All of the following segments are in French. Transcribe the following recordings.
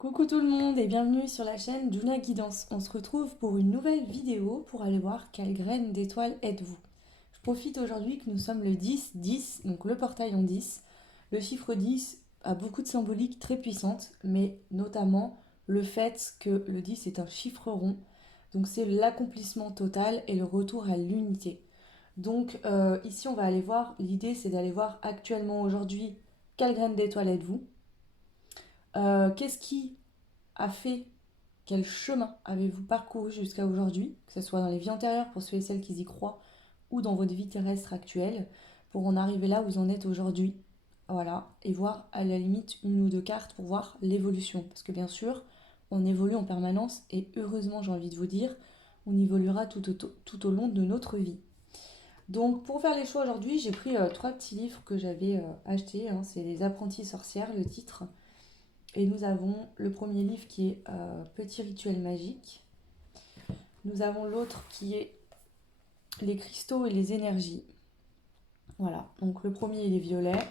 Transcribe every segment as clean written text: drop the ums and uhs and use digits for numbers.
Coucou tout le monde et bienvenue sur la chaîne Juna Guidance. On se retrouve pour une nouvelle vidéo pour aller voir quelle graine d'étoile êtes-vous. Je profite aujourd'hui que nous sommes le 10-10, donc le portail en 10. Le chiffre 10 a beaucoup de symboliques très puissantes, mais notamment le fait que le 10 est un chiffre rond. Donc c'est l'accomplissement total et le retour à l'unité. Donc ici on va aller voir, l'idée c'est d'aller voir actuellement aujourd'hui quelle graine d'étoile êtes-vous. Qu'est-ce qui a fait, quel chemin avez-vous parcouru jusqu'à aujourd'hui, que ce soit dans les vies antérieures pour ceux et celles qui y croient, ou dans votre vie terrestre actuelle, pour en arriver là où vous en êtes aujourd'hui. Voilà, et voir à la limite une ou deux cartes pour voir l'évolution. Parce que bien sûr, on évolue en permanence et heureusement, j'ai envie de vous dire, on évoluera tout au long de notre vie. Donc pour faire les choix aujourd'hui, j'ai pris trois petits livres que j'avais achetés. Hein. C'est Les apprentis sorcières, le titre. Et nous avons le premier livre qui est Petit rituel magique. Nous avons l'autre qui est Les cristaux et les énergies. Voilà, donc le premier il est violet,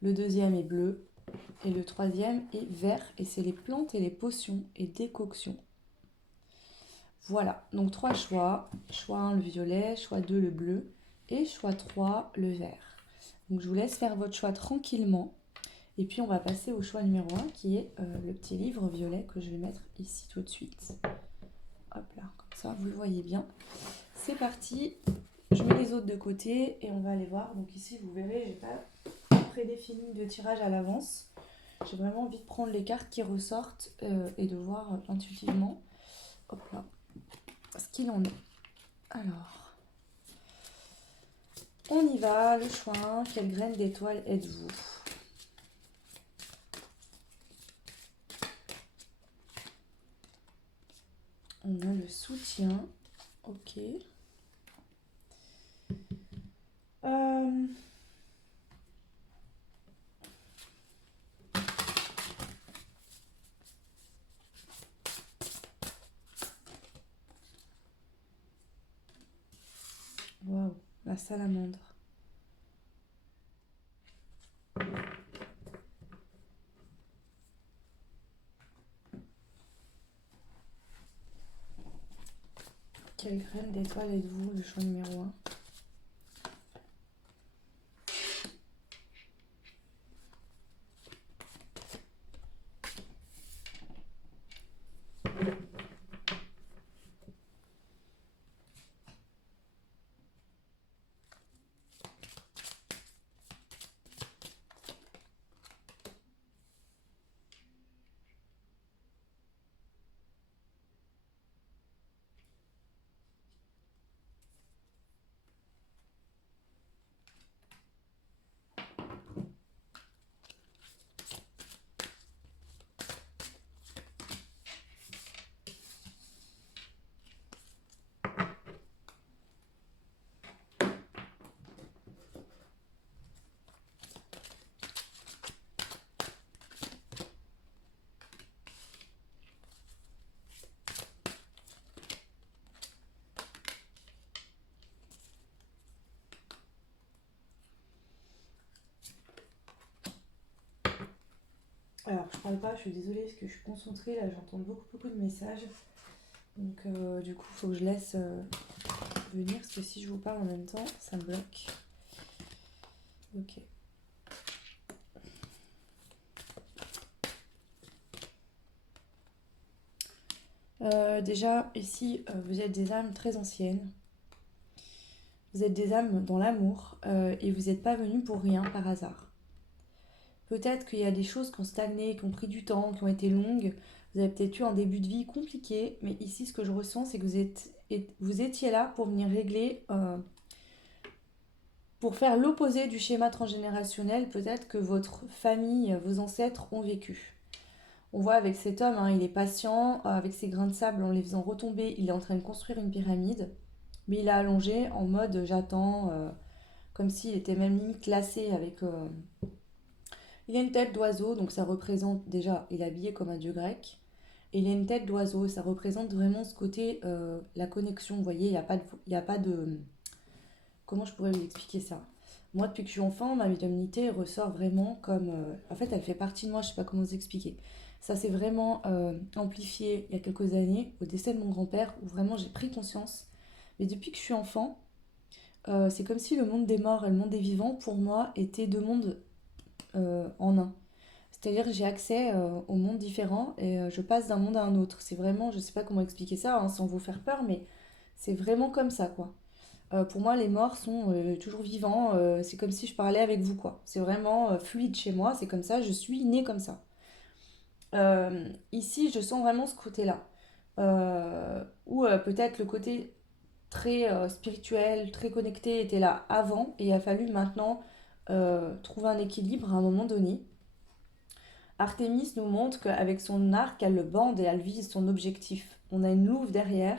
le deuxième est bleu et le troisième est vert et c'est les plantes et les potions et décoctions. Voilà, donc trois choix. Choix 1 le violet, choix 2 le bleu et choix 3 le vert. Donc je vous laisse faire votre choix tranquillement. Et puis on va passer au choix numéro 1 qui est le petit livre violet que je vais mettre ici tout de suite. Hop là, comme ça vous le voyez bien. C'est parti, je mets les autres de côté et on va aller voir. Donc ici vous verrez, j'ai pas prédéfini de tirage à l'avance. J'ai vraiment envie de prendre les cartes qui ressortent et de voir intuitivement. Hop là, ce qu'il en est. Alors, on y va, le choix 1, quelle graine d'étoile êtes-vous? On a le soutien, ok. Euh, Waouh, la salamandre. Quelle graine d'étoile êtes-vous, le choix numéro 1? Alors, je parle pas, je suis désolée parce que je suis concentrée, là j'entends beaucoup de messages. Donc du coup, il faut que je laisse venir parce que si je vous parle en même temps, ça me bloque. Ok. Déjà, ici, vous êtes des âmes très anciennes. Vous êtes des âmes dans l'amour et vous n'êtes pas venus pour rien par hasard. Peut-être qu'il y a des choses qui ont stagné, qui ont pris du temps, qui ont été longues. Vous avez peut-être eu un début de vie compliqué, mais ici, ce que je ressens, c'est que vous étiez là pour venir régler, pour faire l'opposé du schéma transgénérationnel, peut-être que votre famille, vos ancêtres ont vécu. On voit avec cet homme, hein, il est patient, avec ses grains de sable, en les faisant retomber, il est en train de construire une pyramide, mais il a allongé en mode j'attends, comme s'il était même limite lassé avec. Il a une tête d'oiseau, donc ça représente déjà, il est habillé comme un dieu grec. Et il a une tête d'oiseau, ça représente vraiment ce côté, la connexion. Vous voyez, il n'y a pas de. Comment je pourrais vous expliquer ça? Moi, depuis que je suis enfant, ma médiumnité ressort vraiment comme... en fait, elle fait partie de moi, je sais pas comment vous expliquer. Ça s'est vraiment amplifié il y a quelques années, au décès de mon grand-père, où vraiment j'ai pris conscience. Mais depuis que je suis enfant, c'est comme si le monde des morts et le monde des vivants, pour moi, étaient deux mondes en un. C'est-à-dire que j'ai accès aux mondes différents et je passe d'un monde à un autre. C'est vraiment, je sais pas comment expliquer ça hein, sans vous faire peur, mais c'est vraiment comme ça, quoi. Pour moi, les morts sont toujours vivants. C'est comme si je parlais avec vous, quoi. C'est vraiment fluide chez moi. C'est comme ça. Je suis née comme ça. Ici, je sens vraiment ce côté-là. Ou peut-être le côté très spirituel, très connecté était là avant et il a fallu maintenant trouver un équilibre à un moment donné. Artémis nous montre qu'avec son arc, elle le bande et elle vise son objectif. On a une louve derrière.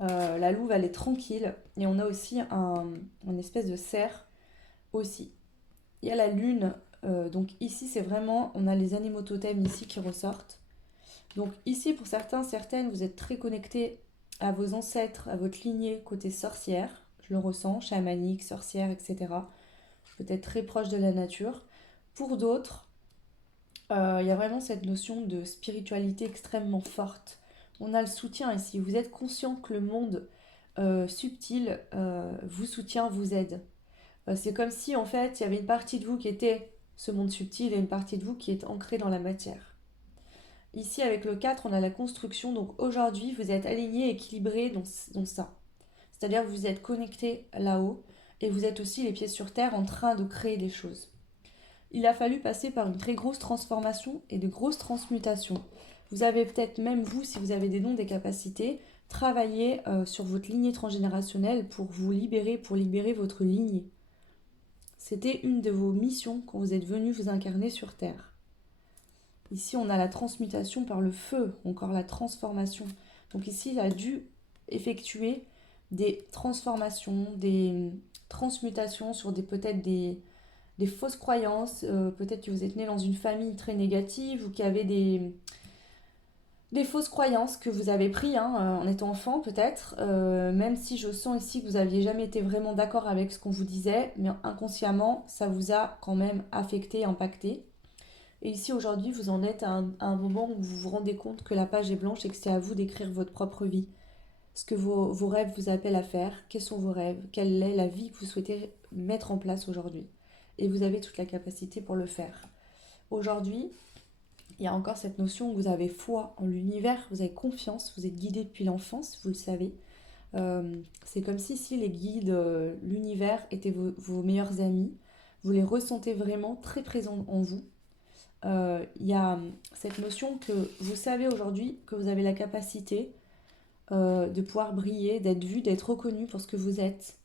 La louve, elle est tranquille. Et on a aussi une espèce de cerf aussi. Il y a la lune. Donc ici, c'est vraiment... On a les animaux totems ici qui ressortent. Donc ici, pour certains, certaines, vous êtes très connectés à vos ancêtres, à votre lignée côté sorcière. Je le ressens, chamanique, sorcière, etc. Peut-être très proche de la nature. Pour d'autres, il y a vraiment cette notion de spiritualité extrêmement forte. On a le soutien ici. Vous êtes conscient que le monde subtil vous soutient, vous aide. C'est comme si en fait il y avait une partie de vous qui était ce monde subtil et une partie de vous qui est ancrée dans la matière. Ici avec le 4 on a la construction. Donc aujourd'hui vous êtes aligné, équilibré dans ça. C'est-à-dire que vous êtes connecté là-haut et vous êtes aussi les pieds sur terre en train de créer des choses. Il a fallu passer par une très grosse transformation et de grosses transmutations. Vous avez peut-être même vous, si vous avez des dons, des capacités, travailler sur votre lignée transgénérationnelle pour vous libérer, pour libérer votre lignée. C'était une de vos missions quand vous êtes venu vous incarner sur Terre. Ici, on a la transmutation par le feu, encore la transformation. Donc ici, il a dû effectuer des transformations, des transmutations sur peut-être des fausses croyances. Peut-être que vous êtes né dans une famille très négative ou qui avait des fausses croyances que vous avez pris en étant enfant peut-être. Même si je sens ici que vous n'aviez jamais été vraiment d'accord avec ce qu'on vous disait, mais inconsciemment, ça vous a quand même affecté, impacté. Et ici aujourd'hui, vous en êtes à un moment où vous vous rendez compte que la page est blanche et que c'est à vous d'écrire votre propre vie. Ce que vos rêves vous appellent à faire, quels sont vos rêves, quelle est la vie que vous souhaitez mettre en place aujourd'hui. Et vous avez toute la capacité pour le faire. Aujourd'hui, il y a encore cette notion où vous avez foi en l'univers, vous avez confiance, vous êtes guidé depuis l'enfance, vous le savez. C'est comme si les guides, l'univers étaient vos meilleurs amis. Vous les ressentez vraiment très présents en vous. Il y a cette notion que vous savez aujourd'hui que vous avez la capacité de pouvoir briller, d'être vu, d'être reconnu pour ce que vous êtes.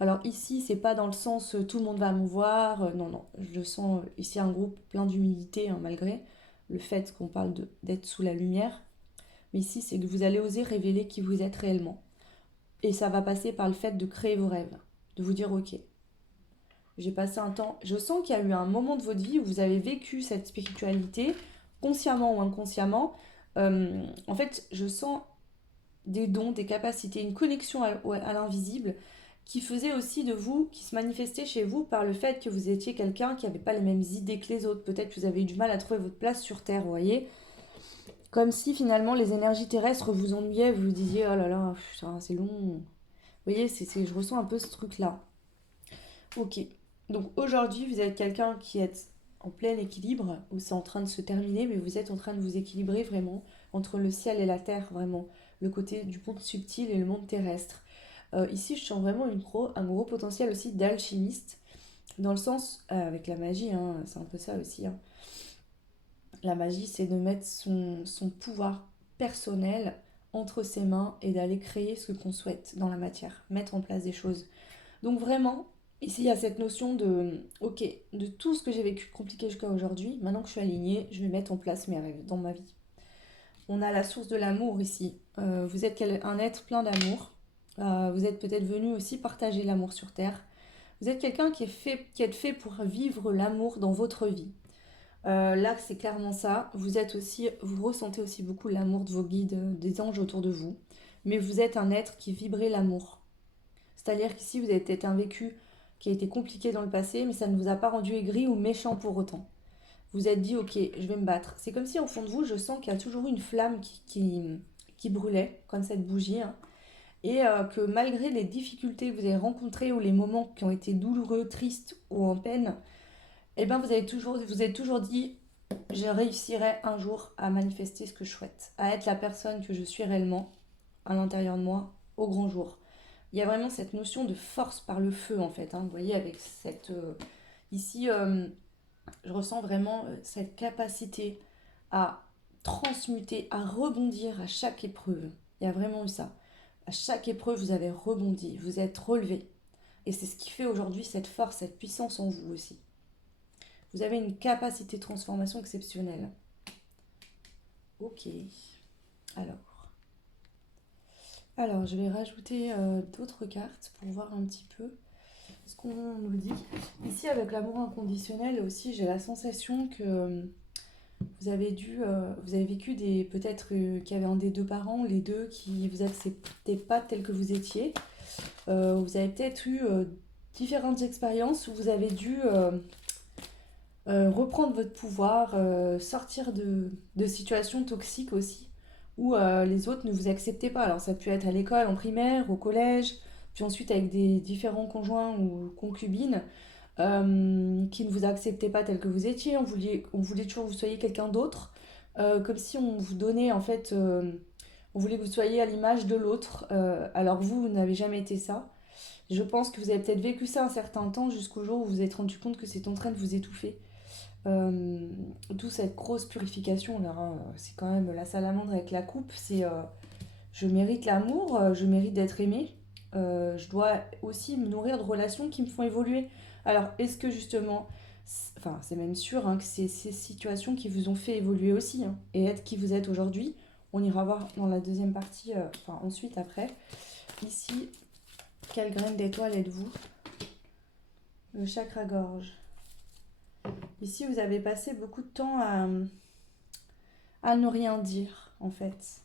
Alors ici, c'est pas dans le sens tout le monde va me voir. Non, non, je sens ici un groupe plein d'humilité, malgré le fait qu'on parle d'être sous la lumière. Mais ici, c'est que vous allez oser révéler qui vous êtes réellement. Et ça va passer par le fait de créer vos rêves, de vous dire ok, j'ai passé un temps. Je sens qu'il y a eu un moment de votre vie où vous avez vécu cette spiritualité, consciemment ou inconsciemment. En fait, je sens des dons, des capacités, une connexion à l'invisible qui faisait aussi de vous, qui se manifestait chez vous par le fait que vous étiez quelqu'un qui n'avait pas les mêmes idées que les autres. Peut-être que vous avez eu du mal à trouver votre place sur Terre, vous voyez. Comme si finalement les énergies terrestres vous ennuyaient, vous vous disiez oh là là, putain, c'est long. Vous voyez, je ressens un peu ce truc-là. Ok. Donc aujourd'hui, vous êtes quelqu'un qui est en plein équilibre, ou c'est en train de se terminer, mais vous êtes en train de vous équilibrer vraiment entre le ciel et la terre, vraiment. Le côté du monde subtil et le monde terrestre. Ici, je sens vraiment un gros potentiel aussi d'alchimiste, dans le sens, avec la magie, c'est un peu ça aussi. La magie, c'est de mettre son pouvoir personnel entre ses mains et d'aller créer ce qu'on souhaite dans la matière, mettre en place des choses. Donc vraiment, ici, il y a cette notion de, ok, de tout ce que j'ai vécu compliqué jusqu'à aujourd'hui, maintenant que je suis alignée, je vais mettre en place mes rêves dans ma vie. On a la source de l'amour ici. Vous êtes un être plein d'amour. Vous êtes peut-être venu aussi partager l'amour sur Terre. Vous êtes quelqu'un qui est fait pour vivre l'amour dans votre vie. Là, c'est clairement ça. Vous ressentez aussi beaucoup l'amour de vos guides, des anges autour de vous. Mais vous êtes un être qui vibrait l'amour. C'est-à-dire qu'ici, vous avez peut-être un vécu qui a été compliqué dans le passé, mais ça ne vous a pas rendu aigri ou méchant pour autant. Vous êtes dit, ok, je vais me battre. C'est comme si au fond de vous, je sens qu'il y a toujours une flamme qui brûlait, comme cette bougie, hein, et que malgré les difficultés que vous avez rencontrées ou les moments qui ont été douloureux, tristes ou en peine, eh ben vous êtes toujours dit, je réussirai un jour à manifester ce que je souhaite, à être la personne que je suis réellement à l'intérieur de moi au grand jour. Il y a vraiment cette notion de force par le feu en fait, hein, vous voyez avec cette ici je ressens vraiment cette capacité à transmuter, à rebondir à chaque épreuve. Il y a vraiment eu ça. À chaque épreuve, vous avez rebondi, vous êtes relevé. Et c'est ce qui fait aujourd'hui cette force, cette puissance en vous aussi. Vous avez une capacité de transformation exceptionnelle. Ok. Alors, je vais rajouter d'autres cartes pour voir un petit peu ce qu'on nous dit. Ici, avec l'amour inconditionnel aussi, j'ai la sensation que vous avez vécu peut-être qu'il y avait un des deux parents, les deux qui vous acceptaient pas tel que vous étiez. Vous avez peut-être eu différentes expériences où vous avez dû reprendre votre pouvoir, sortir de situations toxiques aussi, où les autres ne vous acceptaient pas. Alors ça peut être à l'école, en primaire, au collège, puis ensuite avec des différents conjoints ou concubines qui ne vous acceptaient pas tel que vous étiez. On voulait toujours que vous soyez quelqu'un d'autre, comme si on vous donnait en fait, on voulait que vous soyez à l'image de l'autre, alors vous n'avez jamais été ça. Je pense que vous avez peut-être vécu ça un certain temps jusqu'au jour où vous vous êtes rendu compte que c'est en train de vous étouffer. D'où cette grosse purification là, hein. C'est quand même la salamandre avec la coupe, c'est je mérite l'amour, je mérite d'être aimée, je dois aussi me nourrir de relations qui me font évoluer. Alors est-ce que justement, enfin c'est même sûr hein, que c'est ces situations qui vous ont fait évoluer aussi hein, et être qui vous êtes aujourd'hui. On ira voir dans la deuxième partie, enfin ensuite après. Ici, quelle graine d'étoile êtes-vous? Le chakra-gorge. Ici, vous avez passé beaucoup de temps à ne rien dire, en fait.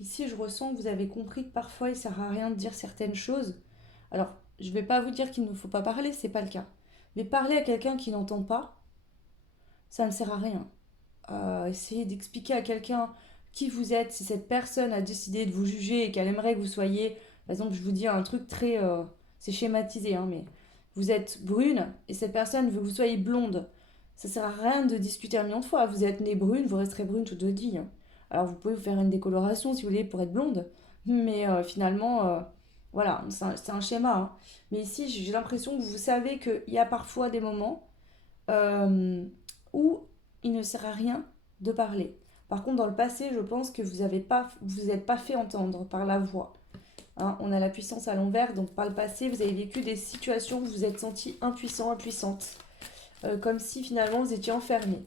Ici, je ressens que vous avez compris que parfois, il ne sert à rien de dire certaines choses. Alors, je ne vais pas vous dire qu'il ne faut pas parler, c'est pas le cas. Mais parler à quelqu'un qui n'entend pas, ça ne sert à rien. Essayez d'expliquer à quelqu'un qui vous êtes, si cette personne a décidé de vous juger et qu'elle aimerait que vous soyez, par exemple, je vous dis un truc très, c'est schématisé, hein, mais vous êtes brune et cette personne veut que vous soyez blonde. Ça sert à rien de discuter un million de fois. Vous êtes née brune, vous resterez brune toute votre vie, hein. Alors vous pouvez vous faire une décoloration si vous voulez pour être blonde, mais finalement, voilà, c'est un schéma, hein. Mais ici, j'ai l'impression que vous savez qu'il y a parfois des moments euh, où il ne sert à rien de parler. Par contre, dans le passé, je pense que vous n'êtes pas fait entendre par la voix. Hein, on a la puissance à l'envers, donc par le passé, vous avez vécu des situations où vous vous êtes senti impuissant, impuissante, comme si finalement vous étiez enfermé.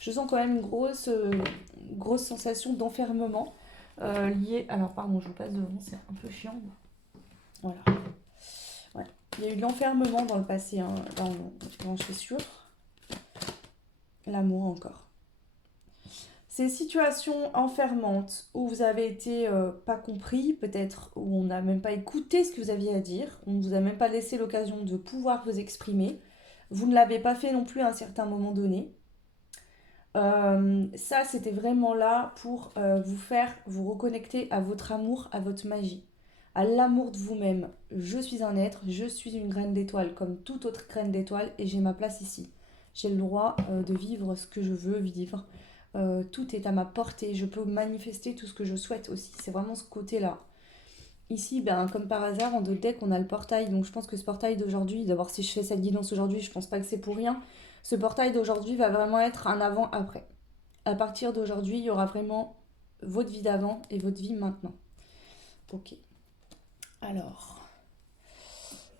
Je sens quand même une grosse sensation d'enfermement liée. Alors, pardon, je vous passe devant, c'est un peu chiant. Voilà. Ouais. Il y a eu de l'enfermement dans le passé, hein, dans je suis sûre. L'amour encore. Ces situations enfermantes où vous avez été pas compris, peut-être où on n'a même pas écouté ce que vous aviez à dire, on ne vous a même pas laissé l'occasion de pouvoir vous exprimer, vous ne l'avez pas fait non plus à un certain moment donné. Ça, c'était vraiment là pour vous faire vous reconnecter à votre amour, à votre magie, à l'amour de vous-même. Je suis un être, je suis une graine d'étoile comme toute autre graine d'étoile et j'ai ma place ici. J'ai le droit de vivre ce que je veux vivre. Tout est à ma portée, je peux manifester tout ce que je souhaite aussi. C'est vraiment ce côté-là. Ici, ben, comme par hasard, en deux decks, on a le portail. Donc je pense que ce portail d'aujourd'hui, d'abord si je fais cette guidance aujourd'hui, je pense pas que c'est pour rien. Ce portail d'aujourd'hui va vraiment être un avant-après. À partir d'aujourd'hui, il y aura vraiment votre vie d'avant et votre vie maintenant. Ok. Alors,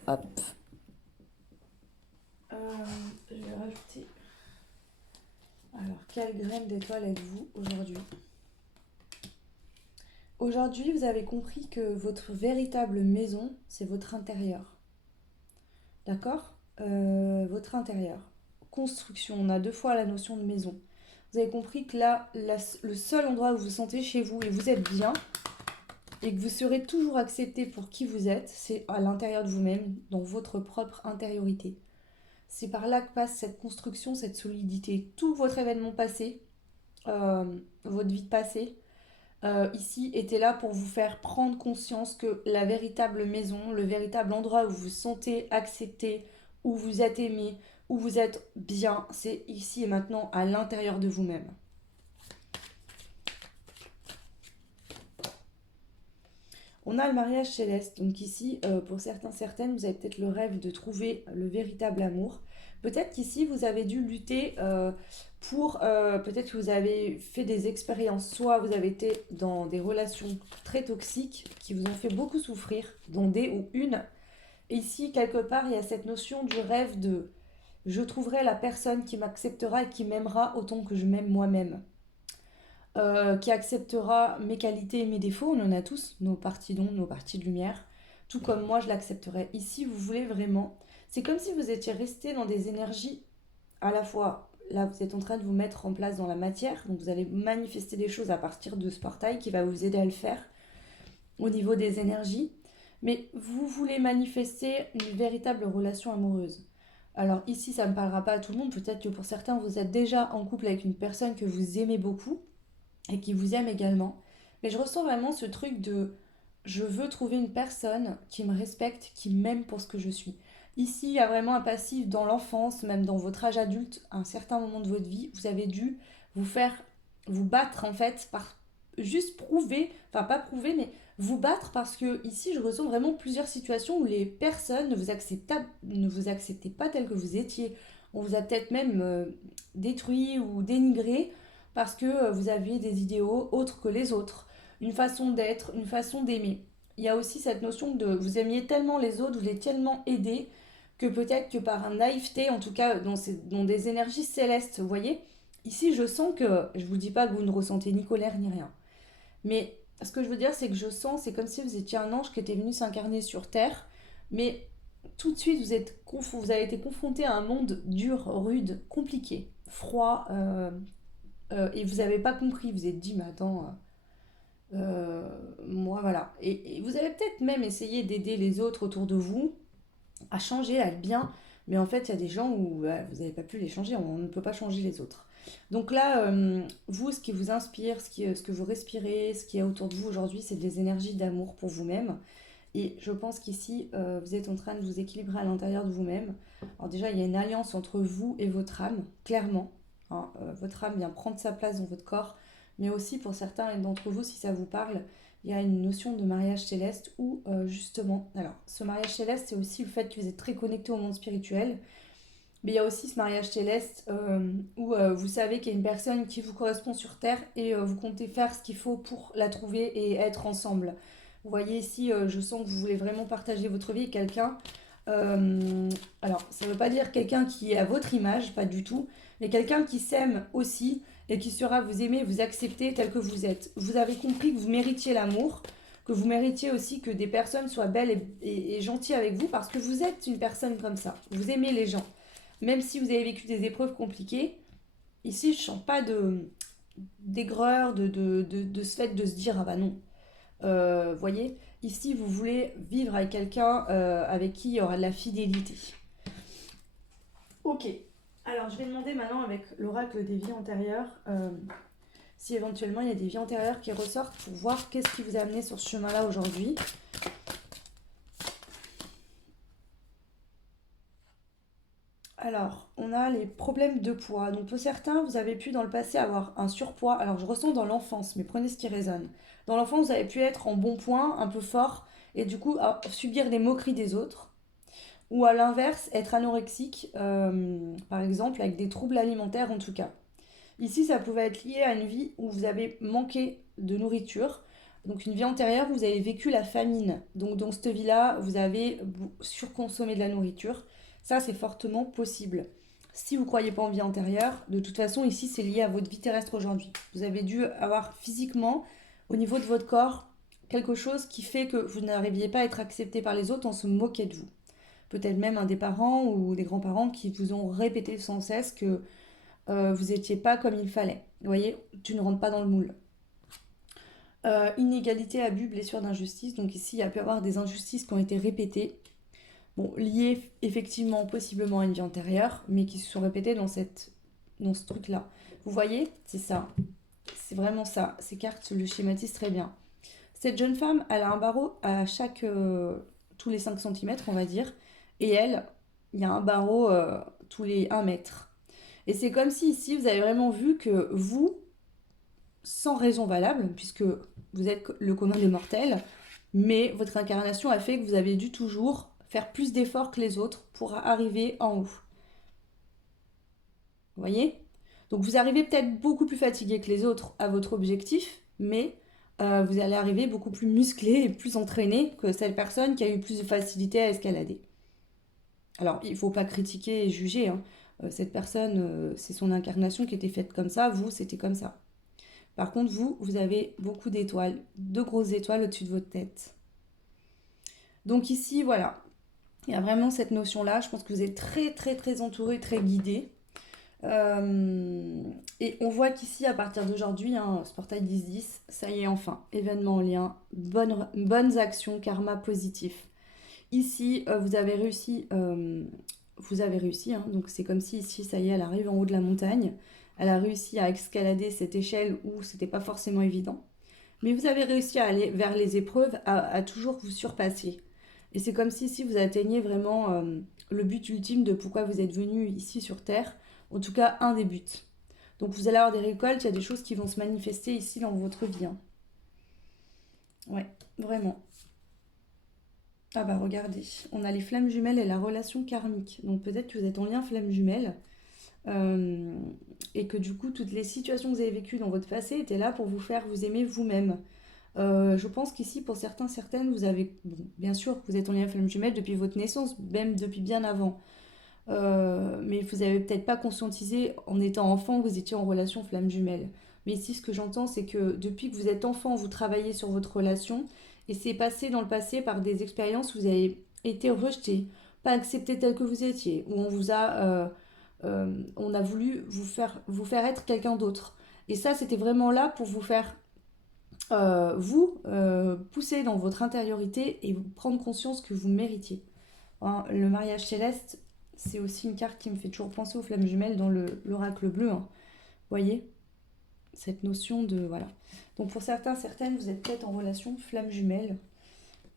hop. Je vais rajouter. Alors, quelle graine d'étoile êtes-vous aujourd'hui? Aujourd'hui, vous avez compris que votre véritable maison, c'est votre intérieur. D'accord? Votre intérieur. Construction, on a deux fois la notion de maison. Vous avez compris que là, le seul endroit où vous vous sentez chez vous et vous êtes bien, et que vous serez toujours accepté pour qui vous êtes, c'est à l'intérieur de vous-même, dans votre propre intériorité. C'est par là que passe cette construction, cette solidité. Tout votre événement passé, euh, votre vie de passé, ici était là pour vous faire prendre conscience que la véritable maison, le véritable endroit où vous vous sentez accepté, où vous êtes aimé, où vous êtes bien, c'est ici et maintenant à l'intérieur de vous-même. On a le mariage céleste, donc ici, pour certains, certaines, vous avez peut-être le rêve de trouver le véritable amour. Peut-être qu'ici, vous avez dû lutter peut-être que vous avez fait des expériences, soit vous avez été dans des relations très toxiques qui vous ont fait beaucoup souffrir, dont des ou une. Et ici, quelque part, il y a cette notion du rêve de je trouverai la personne qui m'acceptera et qui m'aimera autant que je m'aime moi-même. Qui acceptera mes qualités et mes défauts, on en a tous, nos parties d'ombre, nos parties de lumière, tout comme moi je l'accepterai. Ici, vous voulez vraiment, c'est comme si vous étiez resté dans des énergies à la fois, là vous êtes en train de vous mettre en place dans la matière, donc vous allez manifester des choses à partir de ce portail qui va vous aider à le faire au niveau des énergies, mais vous voulez manifester une véritable relation amoureuse. Alors ici, ça ne parlera pas à tout le monde, peut-être que pour certains, vous êtes déjà en couple avec une personne que vous aimez beaucoup, et qui vous aime également. Mais je ressens vraiment ce truc de je veux trouver une personne qui me respecte, qui m'aime pour ce que je suis. Ici, il y a vraiment un passif dans l'enfance, même dans votre âge adulte, à un certain moment de votre vie, vous avez dû vous faire, vous battre en fait, par juste prouver, enfin pas prouver, mais vous battre parce que ici, je ressens vraiment plusieurs situations où les personnes ne vous acceptaient pas tel que vous étiez. On vous a peut-être même détruit ou dénigré parce que vous aviez des idéaux autres que les autres, une façon d'être, une façon d'aimer. Il y a aussi cette notion de vous aimiez tellement les autres, vous les tellement aidés, que peut-être que par un naïveté, en tout cas dans des énergies célestes, vous voyez, ici je sens que, je vous dis pas que vous ne ressentez ni colère ni rien, mais ce que je veux dire c'est que je sens, c'est comme si vous étiez un ange qui était venu s'incarner sur Terre, mais tout de suite vous avez été confronté à un monde dur, rude, compliqué, froid, et vous n'avez pas compris, vous êtes dit, mais attends, moi voilà. Et vous avez peut-être même essayé d'aider les autres autour de vous à changer, à être bien, mais en fait, il y a des gens où vous n'avez pas pu les changer, on ne peut pas changer les autres. Donc là, vous, ce qui vous inspire, ce que vous respirez, ce qui est autour de vous aujourd'hui, c'est des énergies d'amour pour vous-même. Et je pense qu'ici, vous êtes en train de vous équilibrer à l'intérieur de vous-même. Alors déjà, il y a une alliance entre vous et votre âme, clairement. Hein, votre âme vient prendre sa place dans votre corps, mais aussi pour certains d'entre vous, si ça vous parle, il y a une notion de mariage céleste où justement, alors ce mariage céleste, c'est aussi le fait que vous êtes très connecté au monde spirituel, mais il y a aussi ce mariage céleste où vous savez qu'il y a une personne qui vous correspond sur Terre et vous comptez faire ce qu'il faut pour la trouver et être ensemble. Vous voyez ici, je sens que vous voulez vraiment partager votre vie avec quelqu'un. Alors, ça ne veut pas dire quelqu'un qui est à votre image, pas du tout, mais quelqu'un qui s'aime aussi et qui saura vous aimer, vous accepter tel que vous êtes. Vous avez compris que vous méritiez l'amour, que vous méritiez aussi que des personnes soient belles et gentilles avec vous parce que vous êtes une personne comme ça. Vous aimez les gens. Même si vous avez vécu des épreuves compliquées, ici, je ne sens pas d'aigreur, de ce fait de se dire, ah bah non. Voyez, ici, vous voulez vivre avec quelqu'un avec qui il y aura de la fidélité. Ok, alors je vais demander maintenant avec l'oracle des vies antérieures si éventuellement il y a des vies antérieures qui ressortent pour voir qu'est-ce qui vous a amené sur ce chemin-là aujourd'hui. Alors, on a les problèmes de poids. Donc pour certains, vous avez pu dans le passé avoir un surpoids. Alors je ressens dans l'enfance, mais prenez ce qui résonne. Dans l'enfance, vous avez pu être en bon point, un peu fort, et du coup subir des moqueries des autres. Ou à l'inverse, être anorexique, par exemple, avec des troubles alimentaires en tout cas. Ici, ça pouvait être lié à une vie où vous avez manqué de nourriture. Donc une vie antérieure où vous avez vécu la famine. Donc dans cette vie-là, vous avez surconsommé de la nourriture. Ça, c'est fortement possible. Si vous ne croyez pas en vie antérieure, de toute façon, ici, c'est lié à votre vie terrestre aujourd'hui. Vous avez dû avoir physiquement, au niveau de votre corps, quelque chose qui fait que vous n'arriviez pas à être accepté par les autres, on se moquait de vous. Peut-être même un des parents ou des grands-parents qui vous ont répété sans cesse que vous n'étiez pas comme il fallait. Vous voyez, tu ne rentres pas dans le moule. Inégalité, abus, blessure d'injustice. Donc ici, il y a pu y avoir des injustices qui ont été répétées. Bon, liées effectivement, possiblement à une vie antérieure, mais qui se sont répétées dans ce truc-là. Vous voyez? C'est ça. C'est vraiment ça. Ces cartes le schématisent très bien. Cette jeune femme, elle a un barreau à tous les 5 centimètres, on va dire. Et elle, il y a un barreau tous les 1 mètre. Et c'est comme si ici, vous avez vraiment vu que vous, sans raison valable, puisque vous êtes le commun des mortels, mais votre incarnation a fait que vous avez dû toujours faire plus d'efforts que les autres pour arriver en haut. Vous voyez? Donc vous arrivez peut-être beaucoup plus fatigué que les autres à votre objectif, mais vous allez arriver beaucoup plus musclé et plus entraîné que cette personne qui a eu plus de facilité à escalader. Alors, il ne faut pas critiquer et juger, hein. Cette personne, c'est son incarnation qui était faite comme ça, vous, c'était comme ça. Par contre, vous avez beaucoup d'étoiles, de grosses étoiles au-dessus de votre tête. Donc ici, voilà, il y a vraiment cette notion-là. Je pense que vous êtes très, très, très entouré, très guidé. Et on voit qu'ici, à partir d'aujourd'hui, hein, ce portail 10-10, ça y est, enfin, événement en lien, bonnes actions, karma positif. Ici, vous avez réussi, hein, donc c'est comme si ici, ça y est, elle arrive en haut de la montagne. Elle a réussi à escalader cette échelle où c'était pas forcément évident. Mais vous avez réussi à aller vers les épreuves, à toujours vous surpasser. Et c'est comme si ici, vous atteignez vraiment le but ultime de pourquoi vous êtes venu ici sur Terre. En tout cas, un des buts. Donc vous allez avoir des récoltes, il y a des choses qui vont se manifester ici dans votre vie, hein. Ouais, vraiment. Ah bah regardez, on a les flammes jumelles et la relation karmique. Donc peut-être que vous êtes en lien flamme jumelle euh, et que du coup toutes les situations que vous avez vécues dans votre passé étaient là pour vous faire vous aimer vous-même. Je pense qu'ici pour certains, certaines, vous avez, bon, bien sûr, vous êtes en lien flamme jumelle depuis votre naissance, même depuis bien avant. Mais vous avez peut-être pas conscientisé en étant enfant que vous étiez en relation flamme jumelle. Mais ici, ce que j'entends, c'est que depuis que vous êtes enfant, vous travaillez sur votre relation et c'est passé dans le passé par des expériences où vous avez été rejeté, pas accepté tel que vous étiez, où on a voulu vous faire être quelqu'un d'autre. Et ça, c'était vraiment là pour vous faire pousser dans votre intériorité et vous prendre conscience que vous méritiez. Hein, le mariage céleste, c'est aussi une carte qui me fait toujours penser aux flammes jumelles dans l'oracle bleu, hein. Vous voyez? Cette notion de... Voilà. Donc pour certains, certaines, vous êtes peut-être en relation flamme jumelle.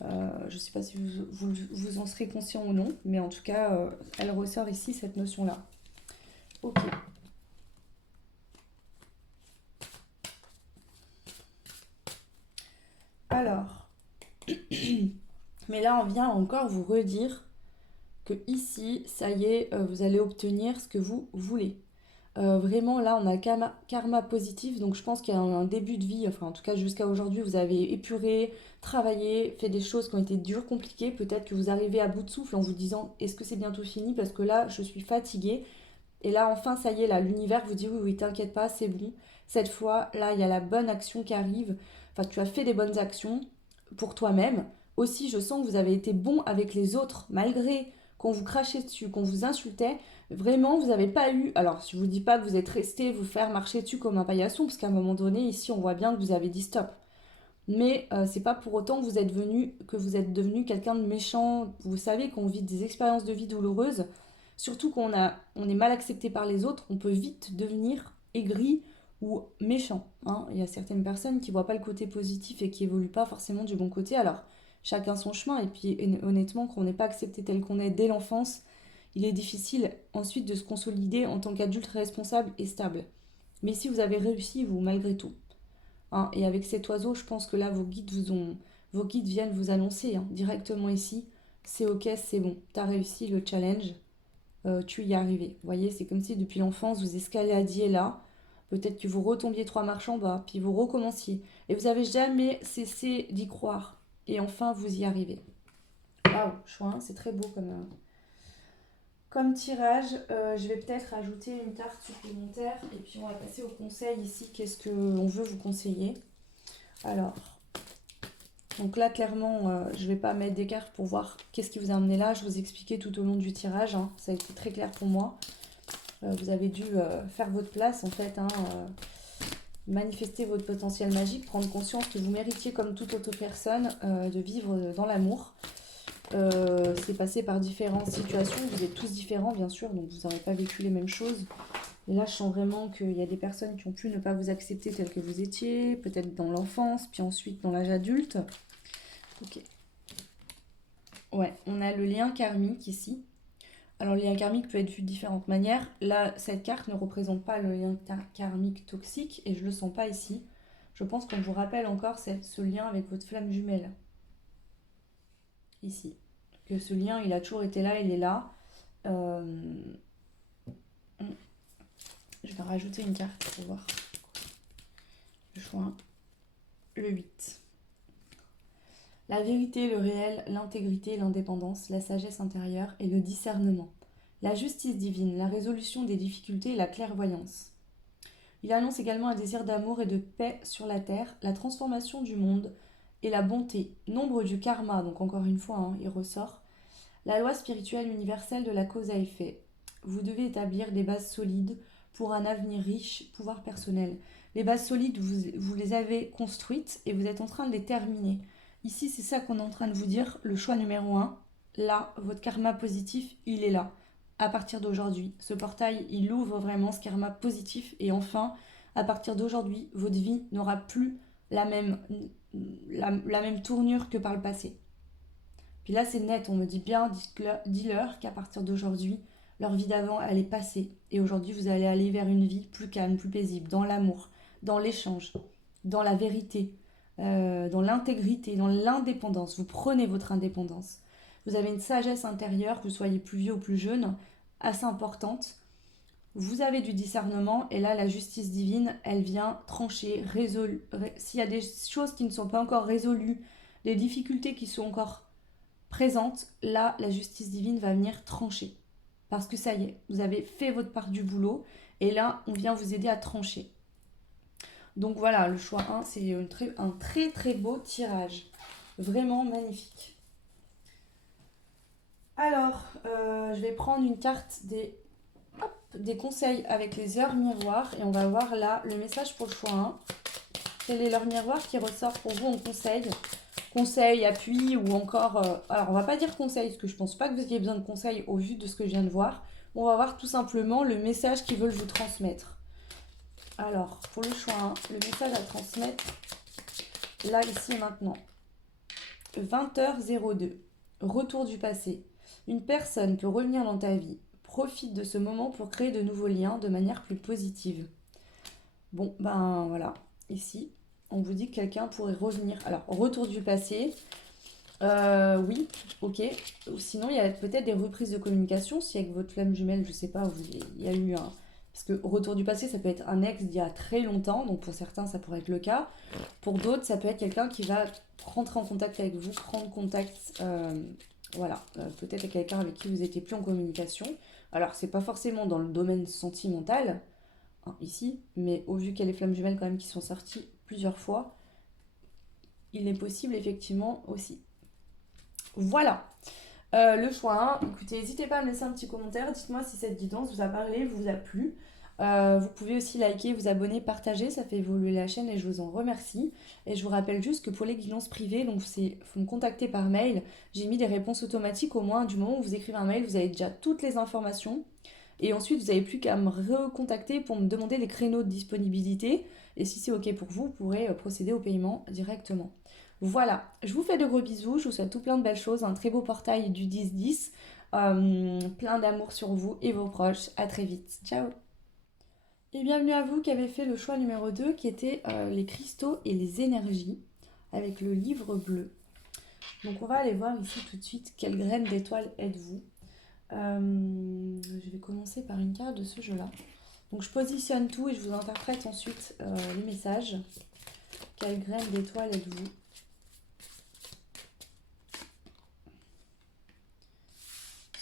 Je ne sais pas si vous en serez conscient ou non, mais en tout cas, elle ressort ici, cette notion-là. Ok. Alors, mais là, on vient encore vous redire que ici, ça y est, vous allez obtenir ce que vous voulez. Vraiment, là, on a karma positif, donc je pense qu'il y a un début de vie, enfin en tout cas jusqu'à aujourd'hui, vous avez épuré, travaillé, fait des choses qui ont été dures, compliquées. Peut-être que vous arrivez à bout de souffle en vous disant, est-ce que c'est bientôt fini? Parce que là, je suis fatiguée. Et là, enfin, ça y est, là, l'univers vous dit, oui, oui, t'inquiète pas, c'est bon. Cette fois, là, il y a la bonne action qui arrive. Enfin, tu as fait des bonnes actions pour toi-même. Aussi, je sens que vous avez été bon avec les autres, malgré qu'on vous crachait dessus, qu'on vous insultait. Vraiment, vous n'avez pas eu. Alors, je ne vous dis pas que vous êtes resté vous faire marcher dessus comme un paillasson, parce qu'à un moment donné, ici, on voit bien que vous avez dit stop. Mais c'est pas pour autant que vous êtes devenu quelqu'un de méchant. Vous savez qu'on vit des expériences de vie douloureuses, surtout on est mal accepté par les autres, on peut vite devenir aigri ou méchant, hein. Il y a certaines personnes qui voient pas le côté positif et qui évoluent pas forcément du bon côté. Alors, chacun son chemin. Et puis, honnêtement, quand on n'est pas accepté tel qu'on est dès l'enfance, il est difficile ensuite de se consolider en tant qu'adulte responsable et stable. Mais si vous avez réussi, vous, malgré tout, hein, et avec cet oiseau, je pense que là, vos guides viennent vous annoncer, hein, directement ici, c'est ok, c'est bon, t'as réussi le challenge, tu y es arrivé. Vous voyez, c'est comme si depuis l'enfance, vous escaladiez là, peut-être que vous retombiez 3 marches en bas, puis vous recommenciez, et vous n'avez jamais cessé d'y croire, et enfin, vous y arrivez. Waouh, chouin, c'est très beau comme tirage. Je vais peut-être rajouter une carte supplémentaire, et puis on va passer au conseil ici, qu'est-ce qu'on veut vous conseiller. Alors, donc là, clairement, je ne vais pas mettre des cartes pour voir qu'est-ce qui vous a amené là. Je vous expliquais tout au long du tirage, hein. Ça a été très clair pour moi. Vous avez dû faire votre place, en fait, hein. manifester votre potentiel magique, prendre conscience que vous méritiez comme toute autre personne de vivre dans l'amour. C'est passé par différentes situations, vous êtes tous différents bien sûr, donc vous n'aurez pas vécu les mêmes choses. Et là je sens vraiment qu'il y a des personnes qui ont pu ne pas vous accepter tel que vous étiez, peut-être dans l'enfance, puis ensuite dans l'âge adulte. Ok. Ouais, on a le lien karmique ici. Alors, le lien karmique peut être vu de différentes manières. Là, cette carte ne représente pas le lien karmique toxique et je ne le sens pas ici. Je pense qu'on vous rappelle encore ce lien avec votre flamme jumelle. Ici. Que ce lien, il a toujours été là, il est là. Je vais rajouter une carte pour voir. Le choix 1. Le 8. La vérité, le réel, l'intégrité, l'indépendance, la sagesse intérieure et le discernement. La justice divine, la résolution des difficultés et la clairvoyance. Il annonce également un désir d'amour et de paix sur la terre, la transformation du monde et la bonté. Nombre du karma, donc encore une fois, il ressort. La loi spirituelle universelle de la cause à effet. Vous devez établir des bases solides pour un avenir riche, pouvoir personnel. Les bases solides, vous les avez construites et vous êtes en train de les terminer. Ici, c'est ça qu'on est en train de vous dire. Le choix numéro 1, là, votre karma positif, il est là. À partir d'aujourd'hui, ce portail, il ouvre vraiment ce karma positif. Et enfin, à partir d'aujourd'hui, votre vie n'aura plus la même tournure que par le passé. Puis là, c'est net, on me dit bien, dis-leur qu'à partir d'aujourd'hui, leur vie d'avant, elle est passée. Et aujourd'hui, vous allez aller vers une vie plus calme, plus paisible, dans l'amour, dans l'échange, dans la vérité, dans l'intégrité, dans l'indépendance. Vous prenez votre indépendance. Vous avez une sagesse intérieure, que vous soyez plus vieux ou plus jeune, assez importante. Vous avez du discernement et là, la justice divine, elle vient trancher, résoudre. S'il y a des choses qui ne sont pas encore résolues, des difficultés qui sont encore présentes, là, la justice divine va venir trancher. Parce que ça y est, vous avez fait votre part du boulot et là, on vient vous aider à trancher. Donc voilà, le choix 1, c'est un très très beau tirage. Vraiment magnifique. Alors, je vais prendre une carte des conseils avec les heures miroirs et on va voir là le message pour le choix 1. Quel est l'heure miroir qui ressort pour vous en conseil? Conseil, appui ou encore... alors, on va pas dire conseil parce que je pense pas que vous ayez besoin de conseils au vu de ce que je viens de voir. On va voir tout simplement le message qu'ils veulent vous transmettre. Alors, pour le choix 1, le message à transmettre, là, ici et maintenant. 20h02, retour du passé. Une personne peut revenir dans ta vie. Profite de ce moment pour créer de nouveaux liens de manière plus positive. Bon, ben voilà, ici, on vous dit que quelqu'un pourrait revenir. Alors, retour du passé, oui, ok. Sinon, il y a peut-être des reprises de communication. Si avec votre flamme jumelle, je sais pas, il y a eu un... Parce que retour du passé, ça peut être un ex d'il y a très longtemps. Donc pour certains, ça pourrait être le cas. Pour d'autres, ça peut être quelqu'un qui va rentrer en contact avec vous, prendre contact, peut-être avec quelqu'un avec qui vous n'étiez plus en communication. Alors, c'est pas forcément dans le domaine sentimental, hein, ici, mais au vu qu'il y a les flammes jumelles quand même qui sont sorties plusieurs fois, il est possible effectivement aussi. Voilà. Le choix 1, écoutez, n'hésitez pas à me laisser un petit commentaire, dites-moi si cette guidance vous a parlé, vous a plu. Vous pouvez aussi liker, vous abonner, partager, ça fait évoluer la chaîne et je vous en remercie. Et je vous rappelle juste que pour les guidances privées, donc faut me contacter par mail. J'ai mis des réponses automatiques au moins du moment où vous écrivez un mail, vous avez déjà toutes les informations. Et ensuite, vous n'avez plus qu'à me recontacter pour me demander les créneaux de disponibilité. Et si c'est OK pour vous, vous pourrez procéder au paiement directement. Voilà, je vous fais de gros bisous, je vous souhaite tout plein de belles choses, un très beau portail du 10-10, plein d'amour sur vous et vos proches. À très vite, ciao. Et bienvenue à vous qui avez fait le choix numéro 2 qui était les cristaux et les énergies avec le livre bleu. Donc on va aller voir ici tout de suite quelle graine d'étoile êtes-vous. Je vais commencer par une carte de ce jeu-là. Donc je positionne tout et je vous interprète ensuite les messages. Quelle graine d'étoile êtes-vous?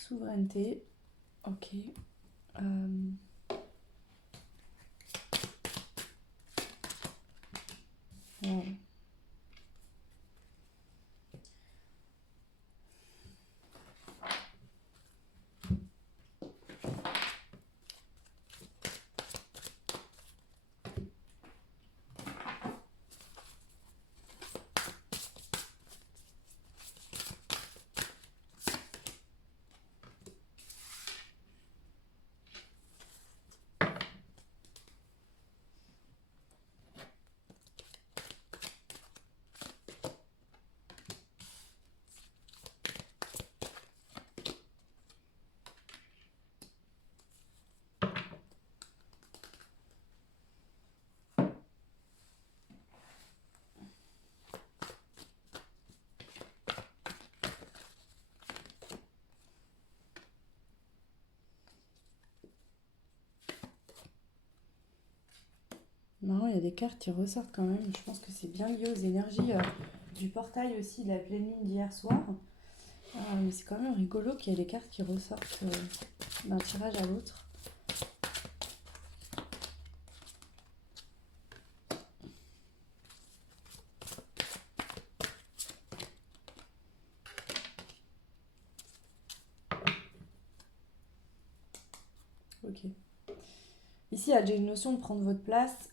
Souveraineté. Ok. Ouais. Marrant, il y a des cartes qui ressortent quand même. Je pense que c'est bien lié aux énergies du portail aussi de la pleine lune d'hier soir. Mais c'est quand même rigolo qu'il y ait des cartes qui ressortent d'un tirage à l'autre. Ok. Ici, il y a déjà une notion de prendre votre place.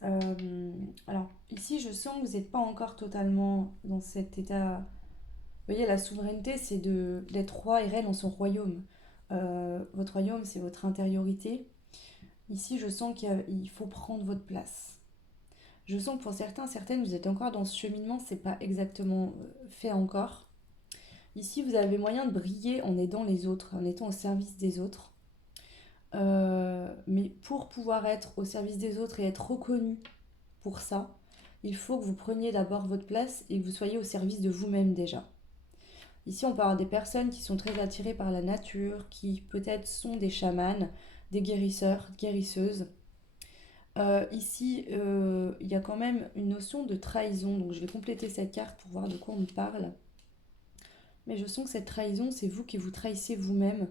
Alors, ici, je sens que vous n'êtes pas encore totalement dans cet état. Vous voyez, la souveraineté, c'est d'être roi et reine en son royaume. Votre royaume, c'est votre intériorité. Ici, je sens qu'il faut prendre votre place. Je sens que pour certains, certaines, vous êtes encore dans ce cheminement, c'est pas exactement fait encore. Ici, vous avez moyen de briller en aidant les autres, en étant au service des autres. Mais pour pouvoir être au service des autres et être reconnu pour ça, il faut que vous preniez d'abord votre place et que vous soyez au service de vous-même déjà. Ici, on parle des personnes qui sont très attirées par la nature, qui peut-être sont des chamans, des guérisseurs, guérisseuses. Ici, il y a quand même une notion de trahison, donc je vais compléter cette carte pour voir de quoi on me parle. Mais je sens que cette trahison, c'est vous qui vous trahissez vous-même.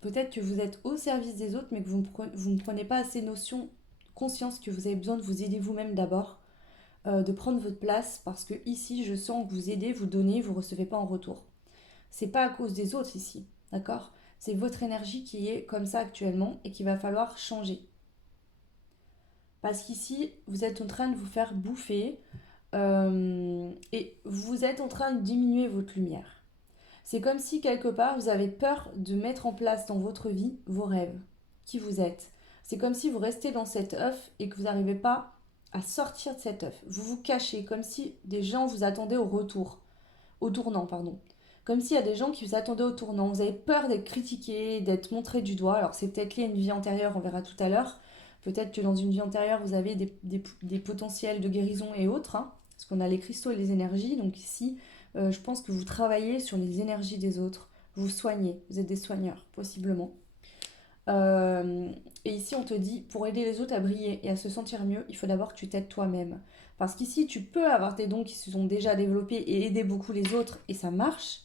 Peut-être que vous êtes au service des autres, mais que vous ne prenez pas assez conscience que vous avez besoin de vous aider vous-même d'abord, de prendre votre place, parce que ici, je sens que vous aidez, vous donnez, vous ne recevez pas en retour. C'est pas à cause des autres ici, d'accord? C'est votre énergie qui est comme ça actuellement et qu'il va falloir changer. Parce qu'ici, vous êtes en train de vous faire bouffer et vous êtes en train de diminuer votre lumière. C'est comme si quelque part, vous avez peur de mettre en place dans votre vie vos rêves, qui vous êtes. C'est comme si vous restez dans cet œuf et que vous n'arrivez pas à sortir de cet œuf. Vous vous cachez, comme si des gens vous attendaient au tournant, pardon. Comme s'il y a des gens qui vous attendaient au tournant. Vous avez peur d'être critiqué, d'être montré du doigt. Alors c'est peut-être lié à une vie antérieure, on verra tout à l'heure. Peut-être que dans une vie antérieure, vous avez des potentiels de guérison et autres, hein, parce qu'on a les cristaux et les énergies. Donc ici, je pense que vous travaillez sur les énergies des autres. Vous soignez, vous êtes des soigneurs, possiblement. Et ici, on te dit, pour aider les autres à briller et à se sentir mieux, il faut d'abord que tu t'aides toi-même. Parce qu'ici, tu peux avoir tes dons qui se sont déjà développés et aider beaucoup les autres, et ça marche.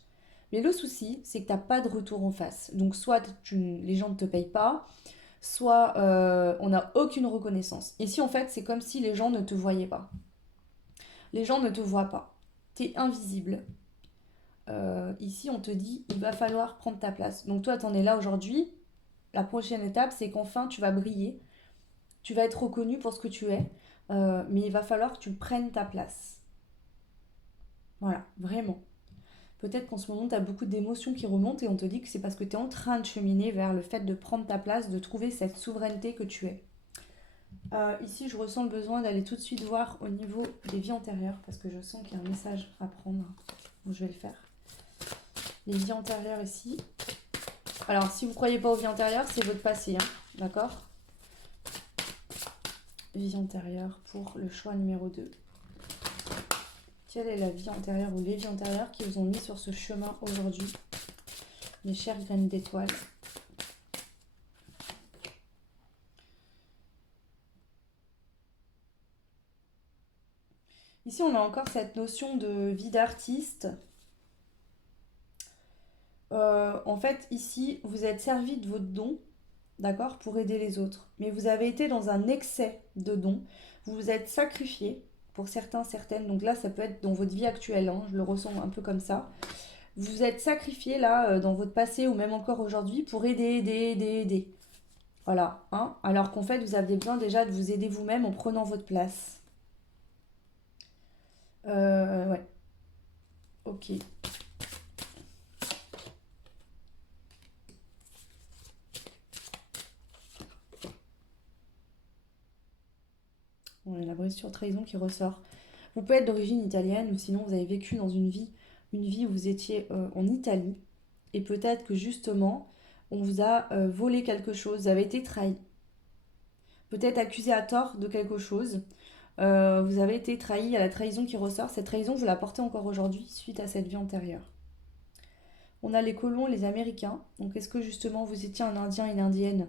Mais le souci, c'est que tu n'as pas de retour en face. Donc, soit les gens ne te payent pas, soit on n'a aucune reconnaissance. Ici, en fait, c'est comme si les gens ne te voyaient pas. Les gens ne te voient pas. Tu es invisible. Ici, on te dit, il va falloir prendre ta place. Donc, toi, tu en es là aujourd'hui. La prochaine étape, c'est qu'enfin, tu vas briller. Tu vas être reconnu pour ce que tu es. Mais il va falloir que tu prennes ta place. Voilà, vraiment. Peut-être qu'en ce moment, tu as beaucoup d'émotions qui remontent et on te dit que c'est parce que tu es en train de cheminer vers le fait de prendre ta place, de trouver cette souveraineté que tu es. Ici, je ressens le besoin d'aller tout de suite voir au niveau des vies antérieures parce que je sens qu'il y a un message à prendre. Donc, je vais le faire. Les vies antérieures ici. Alors, si vous ne croyez pas aux vies antérieures, c'est votre passé, hein, d'accord? Vie antérieure pour le choix numéro 2. Quelle est la vie antérieure ou les vies antérieures qui vous ont mis sur ce chemin aujourd'hui, mes chères graines d'étoiles? Ici, on a encore cette notion de vie d'artiste. En fait, ici, vous êtes servi de votre don, d'accord, pour aider les autres. Mais vous avez été dans un excès de dons. Vous vous êtes sacrifié pour certains, certaines. Donc là, ça peut être dans votre vie actuelle, hein, je le ressens un peu comme ça. Vous vous êtes sacrifié là, dans votre passé ou même encore aujourd'hui, pour aider. Voilà, hein, alors qu'en fait, vous aviez besoin déjà de vous aider vous-même en prenant votre place. Ouais, ok. On a la blessure trahison qui ressort. Vous pouvez être d'origine italienne ou sinon vous avez vécu dans une vie où vous étiez en Italie et peut-être que justement on vous a volé quelque chose, vous avez été trahi. Peut-être accusé à tort de quelque chose. Vous avez été trahi, il y a la trahison qui ressort. Cette trahison, vous la portez encore aujourd'hui suite à cette vie antérieure. On a les colons, les Américains. Donc est-ce que justement vous étiez un Indien, une Indienne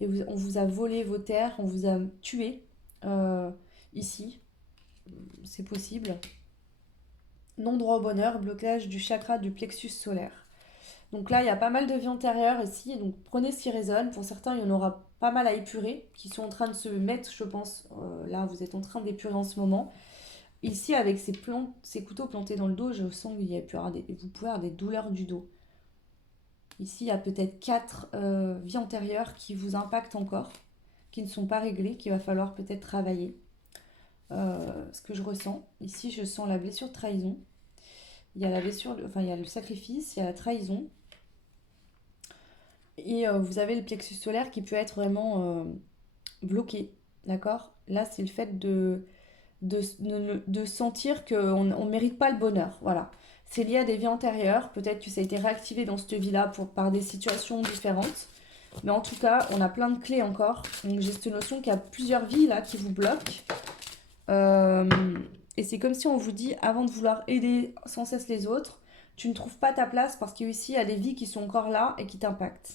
et on vous a volé vos terres, on vous a tué euh, ici, c'est possible. Non-droit au bonheur, blocage du chakra du plexus solaire. Donc là, il y a pas mal de vie antérieure ici, donc prenez ce qui résonne. Pour certains, il y en aura pas mal à épurer, qui sont en train de se mettre, je pense, là, vous êtes en train d'épurer en ce moment. Ici, avec ces couteaux plantés dans le dos, je sens qu'il y a vous pouvez avoir des douleurs du dos. Ici, il y a peut-être 4 vies antérieures qui vous impactent encore, qui ne sont pas réglées, qu'il va falloir peut-être travailler. Ce que je ressens. Ici, je sens la blessure de trahison. Il y a la blessure, enfin, il y a le sacrifice, il y a la trahison. Et vous avez le plexus solaire qui peut être vraiment bloqué. D'accord? Là, c'est le fait de sentir qu'on ne mérite pas le bonheur. Voilà. C'est lié à des vies antérieures. Peut-être que ça a été réactivé dans cette vie-là par des situations différentes. Mais en tout cas, on a plein de clés encore. Donc j'ai cette notion qu'il y a plusieurs vies là qui vous bloquent. Euh, et c'est comme si on vous dit, avant de vouloir aider sans cesse les autres, tu ne trouves pas ta place parce qu'ici, il y a des vies qui sont encore là et qui t'impactent.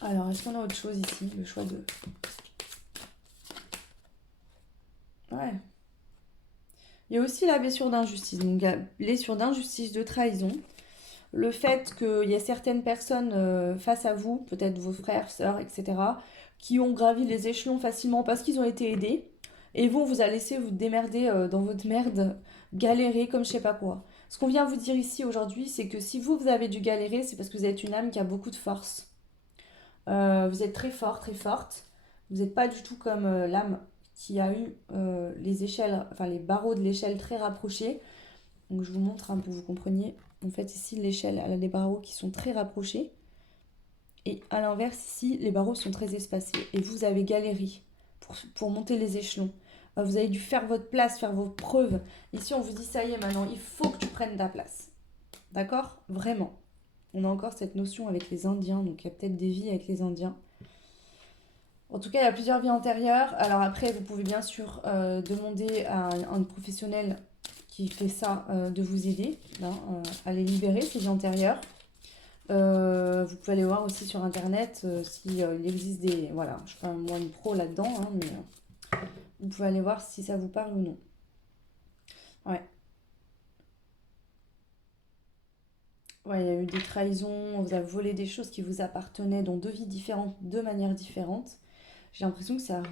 Alors, est-ce qu'on a autre chose ici? Le choix de... Ouais. Il y a aussi la blessure d'injustice. Donc, il y a blessure d'injustice, de trahison. Le fait qu'il y ait certaines personnes face à vous, peut-être vos frères, sœurs, etc., qui ont gravi les échelons facilement parce qu'ils ont été aidés. Et vous, on vous a laissé vous démerder dans votre merde, galérer comme je sais pas quoi. Ce qu'on vient vous dire ici aujourd'hui, c'est que si vous avez dû galérer, c'est parce que vous êtes une âme qui a beaucoup de force. Vous êtes très fort, très forte. Vous n'êtes pas du tout comme l'âme qui a eu les échelles, enfin les barreaux de l'échelle très rapprochés. Donc je vous montre pour que vous compreniez. En fait, ici, l'échelle, elle a des barreaux qui sont très rapprochés. Et à l'inverse, ici, les barreaux sont très espacés. Et vous avez galéré pour monter les échelons. Vous avez dû faire votre place, faire vos preuves. Ici, on vous dit, ça y est, maintenant, il faut que tu prennes ta place. D'accord? Vraiment. On a encore cette notion avec les Indiens, donc il y a peut-être des vies avec les Indiens. En tout cas, il y a plusieurs vies antérieures. Alors après, vous pouvez bien sûr demander à un professionnel qui fait ça de vous aider à les libérer, ces vies antérieures. Vous pouvez aller voir aussi sur internet s'il existe des... Voilà, je suis pas moi une pro là-dedans, hein, mais vous pouvez aller voir si ça vous parle ou non. Ouais. Ouais, il y a eu des trahisons, on vous a volé des choses qui vous appartenaient dans 2 vies différentes, de manière différente. J'ai l'impression que ça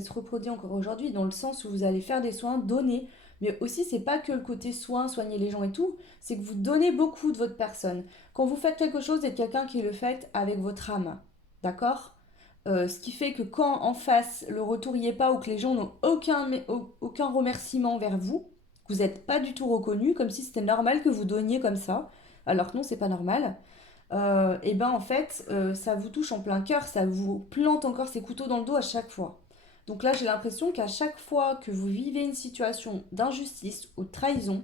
se reproduit encore aujourd'hui, dans le sens où vous allez faire des soins, donner. Mais aussi, c'est pas que le côté soin, soigner les gens et tout, c'est que vous donnez beaucoup de votre personne. Quand vous faites quelque chose, c'est quelqu'un qui le fait avec votre âme. D'accord? Ce qui fait que quand en face, le retour y est pas ou que les gens n'ont aucun remerciement vers vous, que vous n'êtes pas du tout reconnu, comme si c'était normal que vous donniez comme ça, alors que non, c'est pas normal. Et ben en fait, ça vous touche en plein cœur, ça vous plante encore ces couteaux dans le dos à chaque fois. Donc là, j'ai l'impression qu'à chaque fois que vous vivez une situation d'injustice ou de trahison,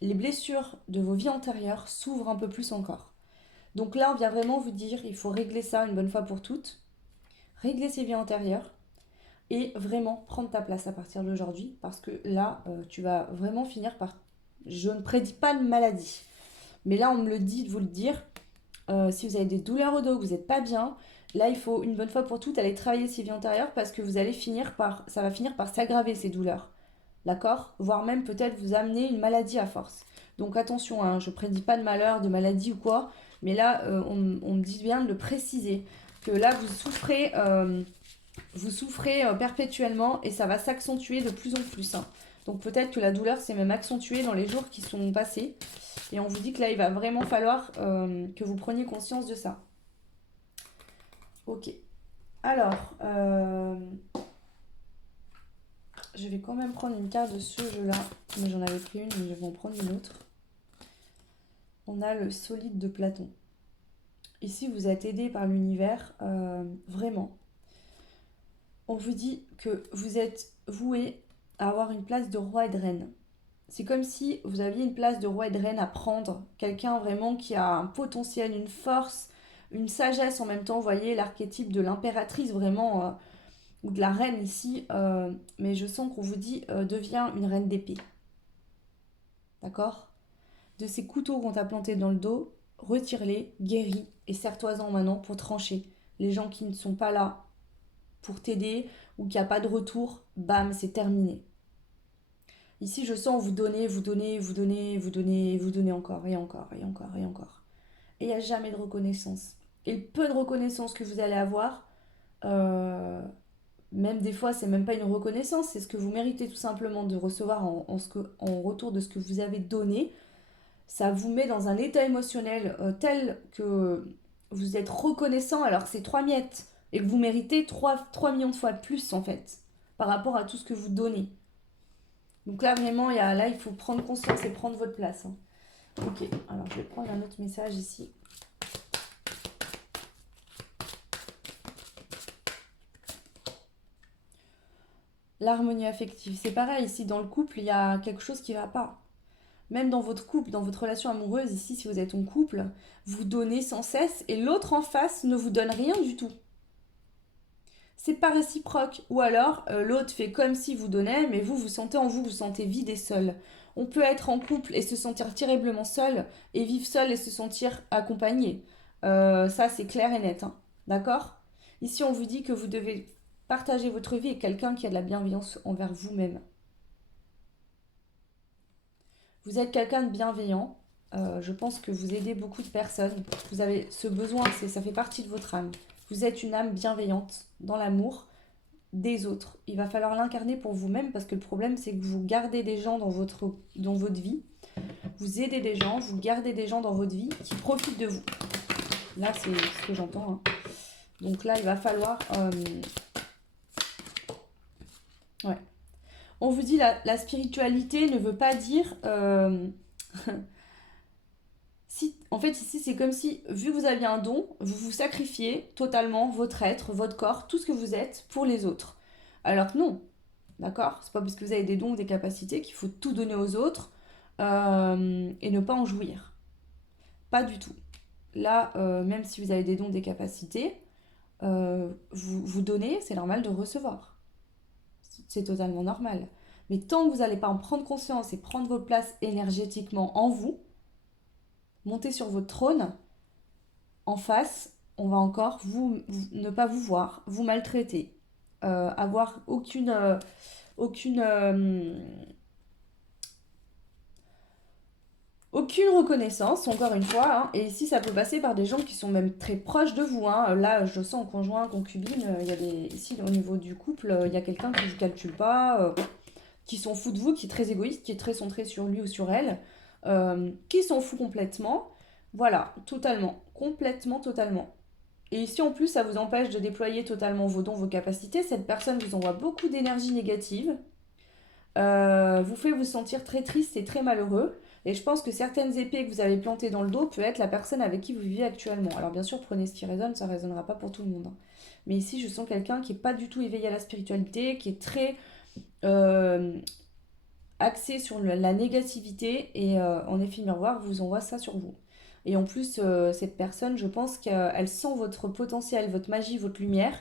les blessures de vos vies antérieures s'ouvrent un peu plus encore. Donc là, on vient vraiment vous dire, il faut régler ça une bonne fois pour toutes, régler ces vies antérieures et vraiment prendre ta place à partir d'aujourd'hui, parce que là, tu vas vraiment finir par... Je ne prédis pas de maladie, mais là, on me le dit de vous le dire. Si vous avez des douleurs au dos, que vous n'êtes pas bien, là il faut une bonne fois pour toutes aller travailler ces vies antérieures parce que ça va finir par s'aggraver ces douleurs. D'accord? Voire même peut-être vous amener une maladie à force. Donc attention, hein, je ne prédis pas de malheur, de maladie ou quoi, mais là on me dit bien de le préciser, que là vous souffrez perpétuellement et ça va s'accentuer de plus en plus, hein. Donc peut-être que la douleur s'est même accentuée dans les jours qui sont passés. Et on vous dit que là, il va vraiment falloir que vous preniez conscience de ça. Ok. Alors, je vais quand même prendre une carte de ce jeu-là. Mais j'en avais pris une, mais je vais en prendre une autre. On a le solide de Platon. Ici, vous êtes aidé par l'univers, vraiment. On vous dit que vous êtes voué à avoir une place de roi et de reine. C'est comme si vous aviez une place de roi et de reine à prendre. Quelqu'un vraiment qui a un potentiel, une force, une sagesse en même temps. Vous voyez l'archétype de l'impératrice vraiment, ou de la reine ici. Mais je sens qu'on vous dit, deviens une reine d'épée. D'accord? de ces couteaux qu'on t'a plantés dans le dos, retire-les, guéris et serre-toi-en maintenant pour trancher. Les gens qui ne sont pas là pour t'aider ou qu'il n'y a pas de retour, bam, c'est terminé. Ici, je sens vous donner, vous donner, vous donner, vous donner, vous donner encore et encore et encore et encore. Et il n'y a jamais de reconnaissance. Et le peu de reconnaissance que vous allez avoir, même des fois, c'est même pas une reconnaissance, c'est ce que vous méritez tout simplement de recevoir en retour de ce que vous avez donné. Ça vous met dans un état émotionnel tel que vous êtes reconnaissant alors que c'est 3 miettes et que vous méritez 3 millions de fois plus en fait par rapport à tout ce que vous donnez. Donc là vraiment, il faut prendre conscience et prendre votre place. Hein. Ok, alors je vais prendre un autre message ici. L'harmonie affective, c'est pareil, ici dans le couple, il y a quelque chose qui ne va pas. Même dans votre couple, dans votre relation amoureuse, ici si vous êtes en couple, vous donnez sans cesse et l'autre en face ne vous donne rien du tout. C'est pas réciproque. Ou alors l'autre fait comme si vous donnait, mais vous sentez en vous, vous sentez vide et seul. On peut être en couple et se sentir terriblement seul et vivre seul et se sentir accompagné. Ça c'est clair et net, hein. D'accord? Ici on vous dit que vous devez partager votre vie avec quelqu'un qui a de la bienveillance envers vous-même. Vous êtes quelqu'un de bienveillant. Je pense que vous aidez beaucoup de personnes. Vous avez ce besoin, ça fait partie de votre âme. Vous êtes une âme bienveillante dans l'amour des autres. Il va falloir l'incarner pour vous-même parce que le problème, c'est que vous gardez des gens dans votre vie. Vous aidez des gens, vous gardez des gens dans votre vie qui profitent de vous. Là, c'est ce que j'entends. Hein. Donc là, il va falloir... Ouais. On vous dit la spiritualité ne veut pas dire... En fait, ici, c'est comme si, vu que vous aviez un don, vous vous sacrifiez totalement votre être, votre corps, tout ce que vous êtes pour les autres. Alors que non, d'accord? C'est pas parce que vous avez des dons ou des capacités qu'il faut tout donner aux autres et ne pas en jouir. Pas du tout. Là, même si vous avez des dons, des capacités, vous donnez, c'est normal de recevoir. C'est totalement normal. Mais tant que vous n'allez pas en prendre conscience et prendre votre place énergétiquement en vous, monter sur votre trône, en face, on va encore ne pas vous voir, vous maltraiter, avoir aucune reconnaissance, encore une fois. Hein. Et ici, ça peut passer par des gens qui sont même très proches de vous. Hein. Là, je sens en conjoint, concubine, ici, au niveau du couple, il y a quelqu'un qui ne vous calcule pas, qui s'en fout de vous, qui est très égoïste, qui est très centré sur lui ou sur elle, qui s'en fout complètement. Voilà, totalement, complètement, totalement. Et ici, en plus, ça vous empêche de déployer totalement vos dons, vos capacités. Cette personne vous envoie beaucoup d'énergie négative, vous fait vous sentir très triste et très malheureux. Et je pense que certaines épées que vous avez plantées dans le dos peut être la personne avec qui vous vivez actuellement. Alors bien sûr, prenez ce qui résonne, ça ne résonnera pas pour tout le monde. Hein. Mais ici, je sens quelqu'un qui n'est pas du tout éveillé à la spiritualité, qui est très axé sur la négativité. Et en effet, miroir vous envoie ça sur vous. Et en plus, cette personne, je pense qu'elle sent votre potentiel, votre magie, votre lumière.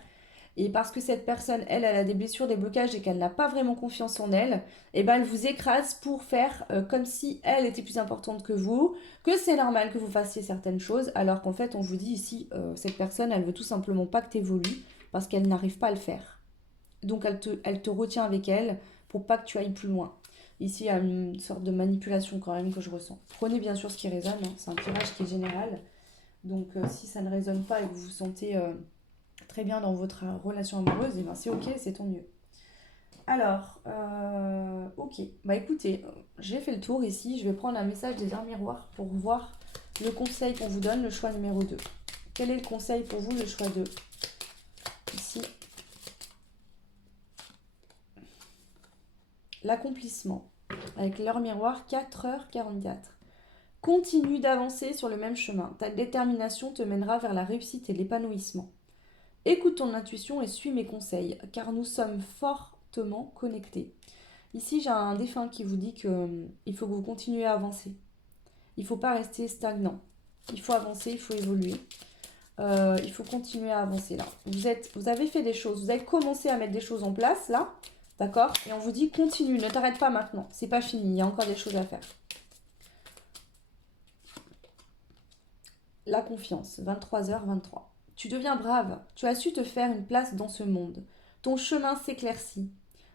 Et parce que cette personne, elle a des blessures, des blocages et qu'elle n'a pas vraiment confiance en elle, et ben elle vous écrase pour faire comme si elle était plus importante que vous, que c'est normal que vous fassiez certaines choses, alors qu'en fait, on vous dit ici, cette personne, elle veut tout simplement pas que tu évolues parce qu'elle n'arrive pas à le faire. Donc elle te retient avec elle pour pas que tu ailles plus loin. Ici, il y a une sorte de manipulation quand même que je ressens. Prenez bien sûr ce qui résonne, hein. C'est un tirage qui est général. Donc si ça ne résonne pas et que vous vous sentez très bien dans votre relation amoureuse, et ben c'est ok, c'est tant mieux. Alors, ok. Bah écoutez, j'ai fait le tour ici. Je vais prendre un message des arts miroirs pour voir le conseil qu'on vous donne, le choix numéro 2. Quel est le conseil pour vous, le choix 2? Ici. L'accomplissement. Avec l'heure miroir, 4h44. Continue d'avancer sur le même chemin. Ta détermination te mènera vers la réussite et l'épanouissement. Écoute ton intuition et suis mes conseils, car nous sommes fortement connectés. Ici, j'ai un défunt qui vous dit qu'il faut que vous continuez à avancer. Il ne faut pas rester stagnant. Il faut avancer, il faut évoluer. Il faut continuer à avancer là. Vous avez fait des choses, vous avez commencé à mettre des choses en place là, d'accord? Et on vous dit continue, ne t'arrête pas maintenant. C'est pas fini, il y a encore des choses à faire. la confiance, 23h23. Tu deviens brave, tu as su te faire une place dans ce monde. Ton chemin s'éclaircit.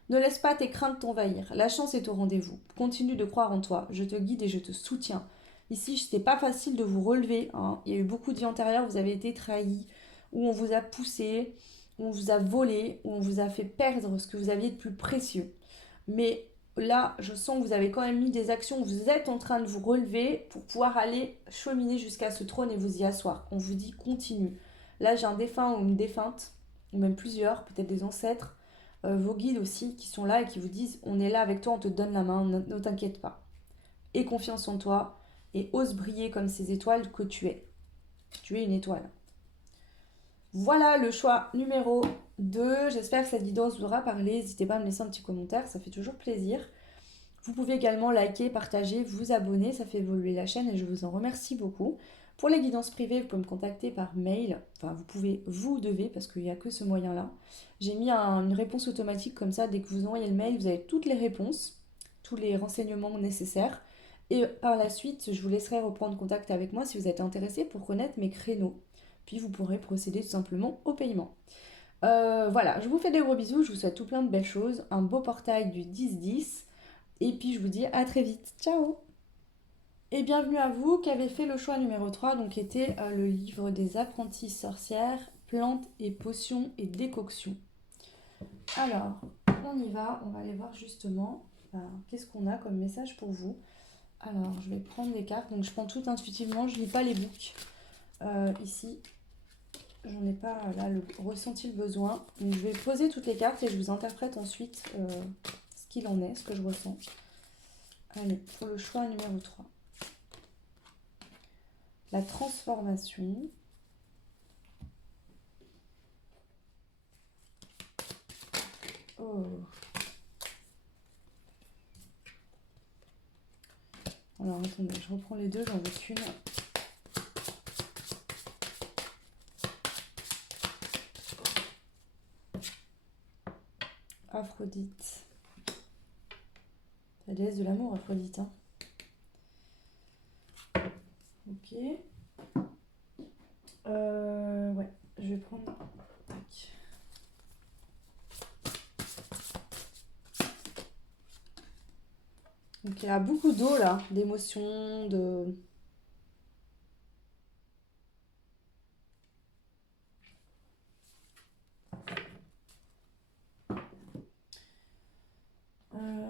Ne laisse pas tes craintes t'envahir. La chance est au rendez-vous. Continue de croire en toi. Je te guide et je te soutiens. Ici, c'était pas facile de vous relever, hein. Il y a eu beaucoup de vies antérieures, vous avez été trahis, où on vous a poussé, où on vous a volé, où on vous a fait perdre ce que vous aviez de plus précieux. Mais là, je sens que vous avez quand même mis des actions, vous êtes en train de vous relever pour pouvoir aller cheminer jusqu'à ce trône et vous y asseoir. On vous dit continue. Là, j'ai un défunt ou une défunte, ou même plusieurs, peut-être des ancêtres, vos guides aussi, qui sont là et qui vous disent on est là avec toi, on te donne la main, ne t'inquiète pas. Aie confiance en toi et ose briller comme ces étoiles que tu es. Tu es une étoile. Voilà le choix numéro 2. J'espère que cette guidance vous aura parlé. N'hésitez pas à me laisser un petit commentaire, ça fait toujours plaisir. Vous pouvez également liker, partager, vous abonner, ça fait évoluer la chaîne et je vous en remercie beaucoup. Pour les guidances privées, vous pouvez me contacter par mail. Enfin, vous devez, parce qu'il n'y a que ce moyen-là. J'ai mis une réponse automatique comme ça. Dès que vous envoyez le mail, vous avez toutes les réponses, tous les renseignements nécessaires. Et par la suite, je vous laisserai reprendre contact avec moi si vous êtes intéressé pour connaître mes créneaux. Puis vous pourrez procéder tout simplement au paiement. Voilà, je vous fais des gros bisous, je vous souhaite tout plein de belles choses, un beau portail du 10-10, et puis je vous dis à très vite. Ciao! Et bienvenue à vous qui avez fait le choix numéro 3, donc qui était le livre des apprenties sorcières, plantes et potions et décoctions. Alors, on y va, on va aller voir justement qu'est-ce qu'on a comme message pour vous. Alors, je vais prendre des cartes, donc je prends tout intuitivement, je lis pas les books. Ici, j'en ai pas là ressenti le besoin. Donc je vais poser toutes les cartes et je vous interprète ensuite ce qu'il en est, ce que je ressens. Allez, pour le choix numéro 3. La transformation. Oh. Alors attendez, je reprends les deux, j'en veux qu'une. Aphrodite. La déesse de l'amour, Aphrodite. Hein. Ok. Ouais, je vais prendre... Tac. Donc il y a beaucoup d'eau là, d'émotions, de...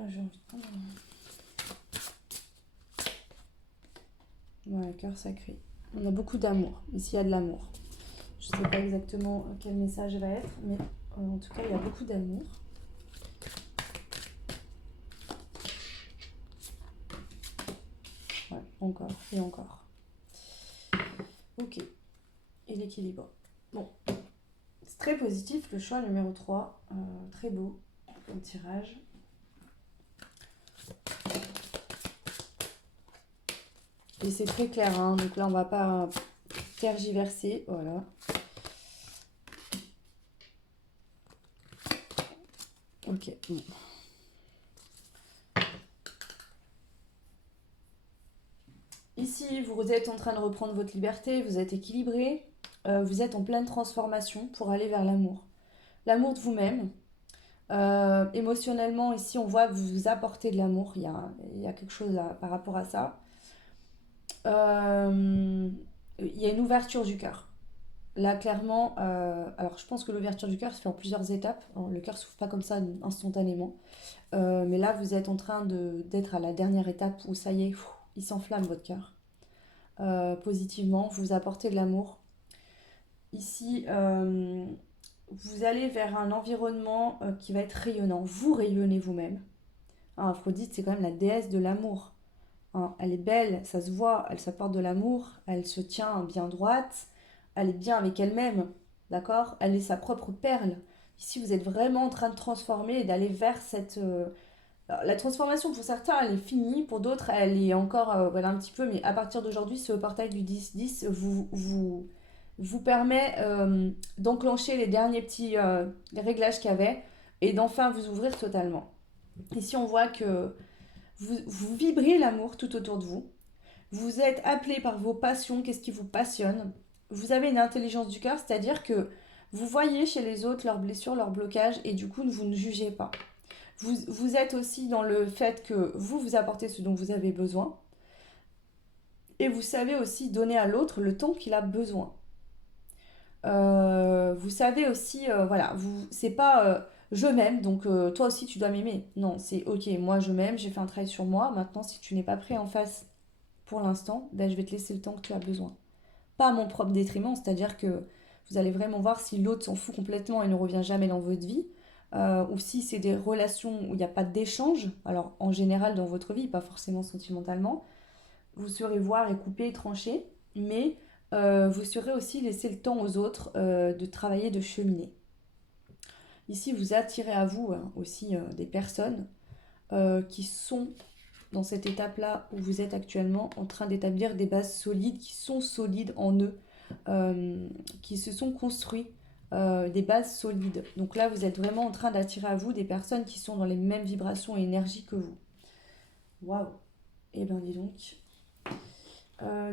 j'ai envie de prendre... Ouais, cœur sacré. On a beaucoup d'amour. Ici, il y a de l'amour. Je ne sais pas exactement quel message va être, mais en tout cas, il y a beaucoup d'amour. Ouais, encore et encore. Ok. Et l'équilibre. Bon. C'est très positif, le choix numéro 3. Très beau comme tirage. Et c'est très clair, hein, donc là on va pas tergiverser, voilà. Ok, bon. Ici, vous êtes en train de reprendre votre liberté, vous êtes équilibré, vous êtes en pleine transformation pour aller vers l'amour. L'amour de vous-même. Émotionnellement, ici, on voit que vous vous apportez de l'amour, il y a quelque chose là, par rapport à ça. Il y a une ouverture du cœur. Là, clairement, alors je pense que l'ouverture du cœur se fait en plusieurs étapes. Alors, le cœur ne s'ouvre pas comme ça instantanément. Mais là, vous êtes en train d'être à la dernière étape où ça y est, il s'enflamme votre cœur. Positivement, vous apportez de l'amour. Ici, vous allez vers un environnement qui va être rayonnant. Vous rayonnez vous-même. Hein, Aphrodite, c'est quand même la déesse de l'amour. Hein, elle est belle, ça se voit, elle s'apporte de l'amour, elle se tient bien droite, elle est bien avec elle-même, d'accord? Elle est sa propre perle. Ici, vous êtes vraiment en train de transformer et d'aller vers cette... la transformation, pour certains, elle est finie, pour d'autres, elle est encore voilà, un petit peu, mais à partir d'aujourd'hui, ce portail du 10-10 vous permet d'enclencher les derniers petits réglages qu'il y avait et d'enfin vous ouvrir totalement. Ici, on voit que vous vibrez l'amour tout autour de vous. Vous êtes appelé par vos passions, qu'est-ce qui vous passionne. Vous avez une intelligence du cœur, c'est-à-dire que vous voyez chez les autres leurs blessures, leurs blocages, et du coup, vous ne jugez pas. Vous êtes aussi dans le fait que vous apportez ce dont vous avez besoin, et vous savez aussi donner à l'autre le temps qu'il a besoin. Vous savez aussi, voilà, c'est pas je m'aime, donc toi aussi tu dois m'aimer. Non, c'est ok, moi je m'aime, j'ai fait un travail sur moi. Maintenant, si tu n'es pas prêt en face pour l'instant, ben, je vais te laisser le temps que tu as besoin. Pas à mon propre détriment, c'est-à-dire que vous allez vraiment voir si l'autre s'en fout complètement et ne revient jamais dans votre vie, ou si c'est des relations où il n'y a pas d'échange, alors en général dans votre vie, pas forcément sentimentalement, vous saurez voir et couper et trancher, mais vous saurez aussi laisser le temps aux autres de travailler, de cheminer. Ici, vous attirez à vous hein, aussi des personnes qui sont dans cette étape-là où vous êtes actuellement en train d'établir des bases solides, qui sont solides en eux, qui se sont construits des bases solides. Donc là, vous êtes vraiment en train d'attirer à vous des personnes qui sont dans les mêmes vibrations et énergies que vous. Waouh. Eh bien, dis donc.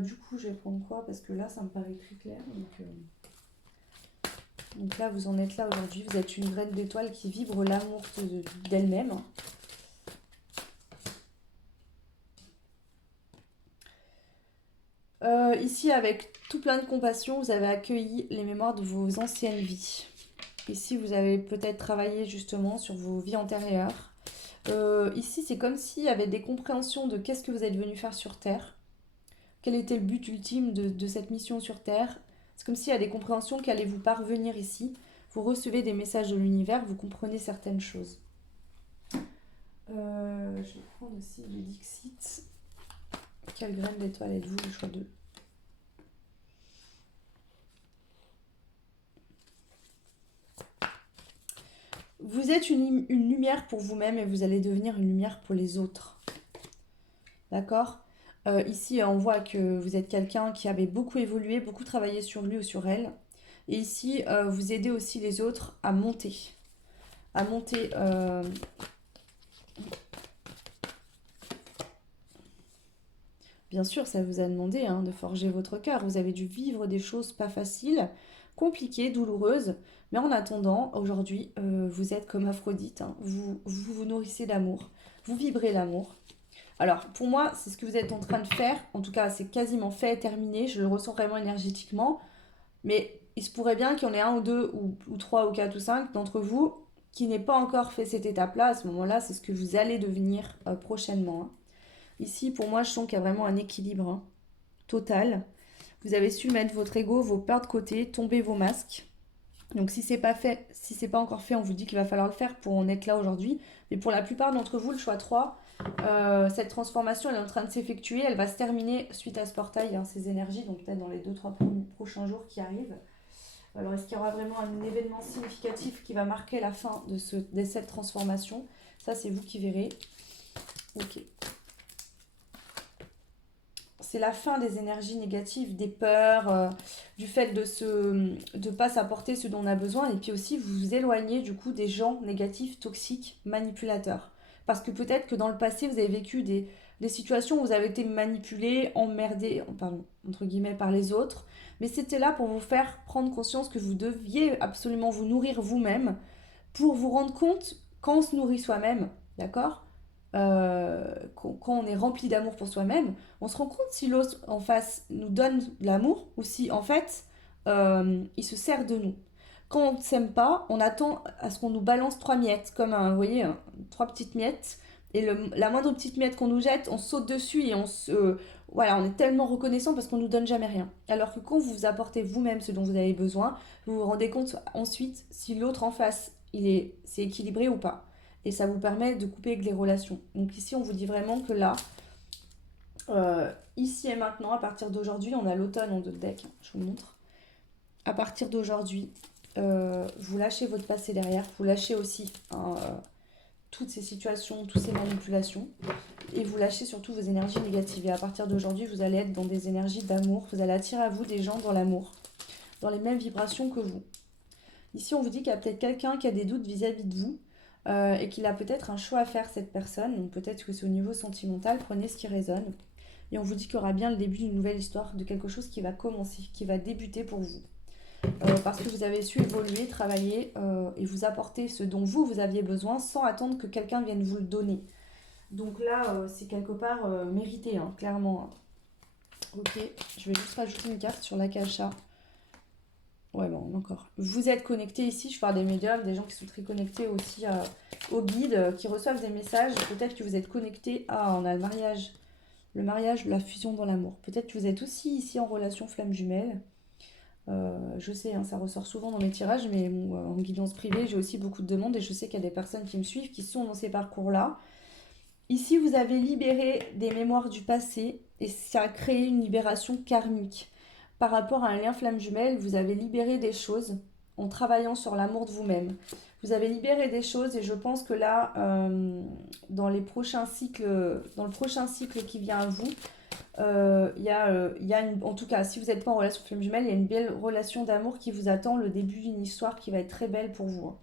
Du coup, je vais prendre quoi? Parce que là, ça me paraît très clair. Donc là, vous en êtes là aujourd'hui. Vous êtes une graine d'étoile qui vibre l'amour d'elle-même. Ici, avec tout plein de compassion, vous avez accueilli les mémoires de vos anciennes vies. Ici, vous avez peut-être travaillé justement sur vos vies antérieures. Ici, c'est comme s'il y avait des compréhensions de qu'est-ce que vous êtes venu faire sur Terre. Quel était le but ultime de cette mission sur Terre. C'est comme s'il y a des compréhensions qui allaient vous parvenir ici. Vous recevez des messages de l'univers, vous comprenez certaines choses. Je vais prendre aussi le Dixit. Quelle graine d'étoile êtes-vous? Le choix 2. Vous êtes une lumière pour vous-même et vous allez devenir une lumière pour les autres. D'accord? Ici, on voit que vous êtes quelqu'un qui avait beaucoup évolué, beaucoup travaillé sur lui ou sur elle. Et ici, vous aidez aussi les autres à monter. À monter. Bien sûr, ça vous a demandé hein, de forger votre cœur. Vous avez dû vivre des choses pas faciles, compliquées, douloureuses. Mais en attendant, aujourd'hui, vous êtes comme Aphrodite. Hein. Vous nourrissez d'amour. Vous vibrez l'amour. Alors, pour moi, c'est ce que vous êtes en train de faire. En tout cas, c'est quasiment fait, terminé. Je le ressens vraiment énergétiquement. Mais il se pourrait bien qu'il y en ait un ou deux, ou trois, ou quatre, ou cinq d'entre vous qui n'aient pas encore fait cette étape-là. À ce moment-là, c'est ce que vous allez devenir prochainement. Hein. Ici, pour moi, je sens qu'il y a vraiment un équilibre hein, total. Vous avez su mettre votre ego, vos peurs de côté, tomber vos masques. Donc si c'est pas fait, si c'est pas encore fait, on vous dit qu'il va falloir le faire pour en être là aujourd'hui. Mais pour la plupart d'entre vous, le choix 3, cette transformation elle est en train de s'effectuer, elle va se terminer suite à ce portail, hein, ces énergies, donc peut-être dans les 2-3 prochains jours qui arrivent. Alors est-ce qu'il y aura vraiment un événement significatif qui va marquer la fin de cette transformation? Ça c'est vous qui verrez. Ok. C'est la fin des énergies négatives, des peurs, du fait de pas s'apporter ce dont on a besoin. Et puis aussi, vous vous éloignez du coup des gens négatifs, toxiques, manipulateurs. Parce que peut-être que dans le passé, vous avez vécu des situations où vous avez été manipulé, emmerdé, pardon, entre guillemets, par les autres. Mais c'était là pour vous faire prendre conscience que vous deviez absolument vous nourrir vous-même pour vous rendre compte quand on se nourrit soi-même, d'accord quand on est rempli d'amour pour soi-même, on se rend compte si l'autre en face nous donne de l'amour ou si en fait il se sert de nous. Quand on ne s'aime pas, on attend à ce qu'on nous balance trois miettes, comme vous voyez, trois petites miettes. Et la moindre petite miette qu'on nous jette, on saute dessus et voilà, on est tellement reconnaissant parce qu'on nous donne jamais rien. Alors que quand vous apportez vous-même ce dont vous avez besoin, vous vous rendez compte ensuite si l'autre en face, c'est équilibré ou pas. Et ça vous permet de couper avec les relations. Donc ici, on vous dit vraiment que là, ici et maintenant, à partir d'aujourd'hui, on a l'automne en deux decks, je vous montre. À partir d'aujourd'hui, vous lâchez votre passé derrière, vous lâchez aussi toutes ces situations, toutes ces manipulations, et vous lâchez surtout vos énergies négatives. Et à partir d'aujourd'hui, vous allez être dans des énergies d'amour, vous allez attirer à vous des gens dans l'amour, dans les mêmes vibrations que vous. Ici, on vous dit qu'il y a peut-être quelqu'un qui a des doutes vis-à-vis de vous, et qu'il a peut-être un choix à faire, cette personne. Donc peut-être que c'est au niveau sentimental, prenez ce qui résonne. Et on vous dit qu'il y aura bien le début d'une nouvelle histoire, de quelque chose qui va commencer, qui va débuter pour vous. Parce que vous avez su évoluer, travailler et vous apporter ce dont vous aviez besoin sans attendre que quelqu'un vienne vous le donner. Donc là, c'est quelque part mérité, hein, clairement. Ok, je vais juste rajouter une carte sur l'Akasha. Ouais, bon, encore. Vous êtes connecté ici, je parle des médiums, des gens qui sont très connectés aussi aux guides, qui reçoivent des messages. Peut-être que vous êtes connecté à, on a le mariage, la fusion dans l'amour. Peut-être que vous êtes aussi ici en relation flamme jumelle. Je sais, hein, ça ressort souvent dans mes tirages, mais bon, en guidance privée, j'ai aussi beaucoup de demandes et je sais qu'il y a des personnes qui me suivent qui sont dans ces parcours-là. Ici, vous avez libéré des mémoires du passé et ça a créé une libération karmique. Par rapport à un lien flamme jumelle, vous avez libéré des choses en travaillant sur l'amour de vous-même. Vous avez libéré des choses et je pense que là, dans le prochain cycle qui vient à vous, en tout cas, si vous n'êtes pas en relation flamme jumelle, il y a une belle relation d'amour qui vous attend, le début d'une histoire qui va être très belle pour vous, hein.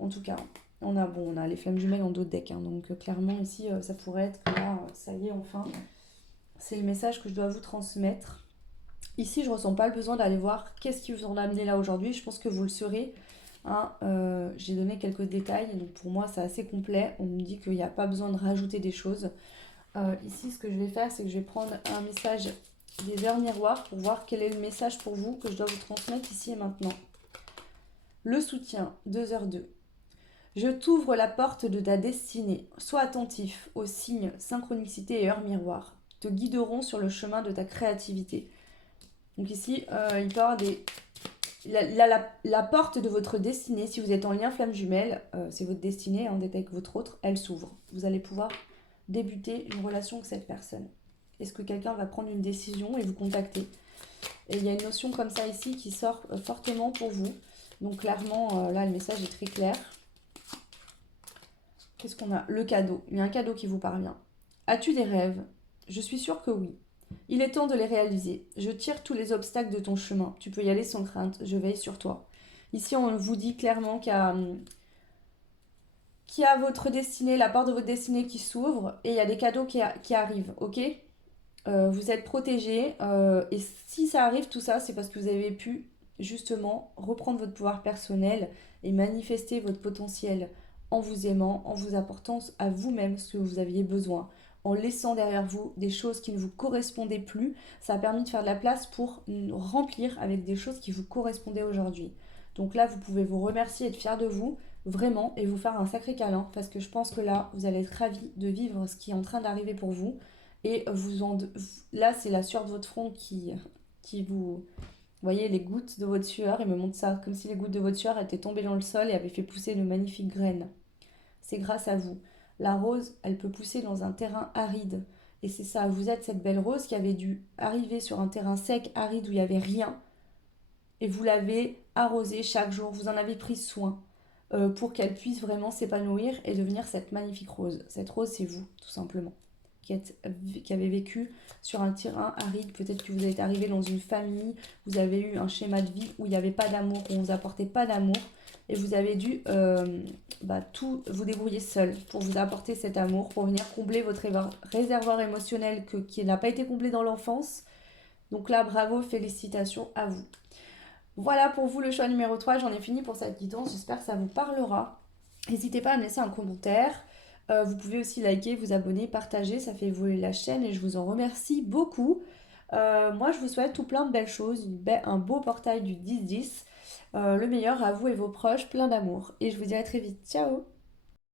En tout cas, on a les flammes jumelles en d'autres decks, hein, donc clairement ici, ça pourrait être que là, ça y est, enfin, c'est le message que je dois vous transmettre. Ici, je ne ressens pas le besoin d'aller voir qu'est-ce qui vous en a amené là aujourd'hui, je pense que vous le saurez, hein. J'ai donné quelques détails, donc pour moi, c'est assez complet. On me dit qu'il n'y a pas besoin de rajouter des choses. Ici, ce que je vais faire, c'est que je vais prendre un message des heures miroirs pour voir quel est le message pour vous que je dois vous transmettre ici et maintenant. Le soutien, 2h02. Je t'ouvre la porte de ta destinée. Sois attentif aux signes, synchronicité et heures miroirs. Te guideront sur le chemin de ta créativité. Donc ici, il part des... La porte de votre destinée, si vous êtes en lien flamme jumelle, c'est votre destinée, hein, d'être avec votre autre, elle s'ouvre. Vous allez pouvoir débuter une relation avec cette personne. Est-ce que quelqu'un va prendre une décision et vous contacter? Et il y a une notion comme ça ici qui sort fortement pour vous. Donc clairement, là, le message est très clair. Qu'est-ce qu'on a? Le cadeau. Il y a un cadeau qui vous parvient. As-tu des rêves? Je suis sûre que oui. Il est temps de les réaliser. Je tire tous les obstacles de ton chemin. Tu peux y aller sans crainte. Je veille sur toi. Ici, on vous dit clairement qu'il y a votre destinée, la porte de votre destinée qui s'ouvre et il y a des cadeaux qui arrivent, ok? Vous êtes protégés et si ça arrive, tout ça, c'est parce que vous avez pu justement reprendre votre pouvoir personnel et manifester votre potentiel en vous aimant, en vous apportant à vous-même ce que vous aviez besoin, en laissant derrière vous des choses qui ne vous correspondaient plus. Ça a permis de faire de la place pour remplir avec des choses qui vous correspondaient aujourd'hui. Donc là, vous pouvez vous remercier et être fier de vous, vraiment, et vous faire un sacré câlin, parce que je pense que là, vous allez être ravis de vivre ce qui est en train d'arriver pour vous. Et là, c'est la sueur de votre front qui vous... Vous voyez les gouttes de votre sueur, il me montre ça, comme si les gouttes de votre sueur étaient tombées dans le sol et avaient fait pousser de magnifiques graines. C'est grâce à vous. La rose, elle peut pousser dans un terrain aride. Et c'est ça, vous êtes cette belle rose qui avait dû arriver sur un terrain sec, aride, où il n'y avait rien. Et vous l'avez arrosée chaque jour, vous en avez pris soin pour qu'elle puisse vraiment s'épanouir et devenir cette magnifique rose. Cette rose, c'est vous, tout simplement, qui avez vécu sur un terrain aride. Peut-être que vous êtes arrivé dans une famille, vous avez eu un schéma de vie où il n'y avait pas d'amour, où on ne vous apportait pas d'amour. Et vous avez dû tout vous débrouiller seul pour vous apporter cet amour, pour venir combler votre réservoir émotionnel qui n'a pas été comblé dans l'enfance. Donc là, bravo, félicitations à vous. Voilà pour vous le choix numéro 3, j'en ai fini pour cette guidance, j'espère que ça vous parlera. N'hésitez pas à me laisser un commentaire. Vous pouvez aussi liker, vous abonner, partager, ça fait évoluer la chaîne et je vous en remercie beaucoup. Moi, je vous souhaite tout plein de belles choses, un beau portail du 10-10. Le meilleur à vous et vos proches, plein d'amour. Et je vous dis à très vite. Ciao!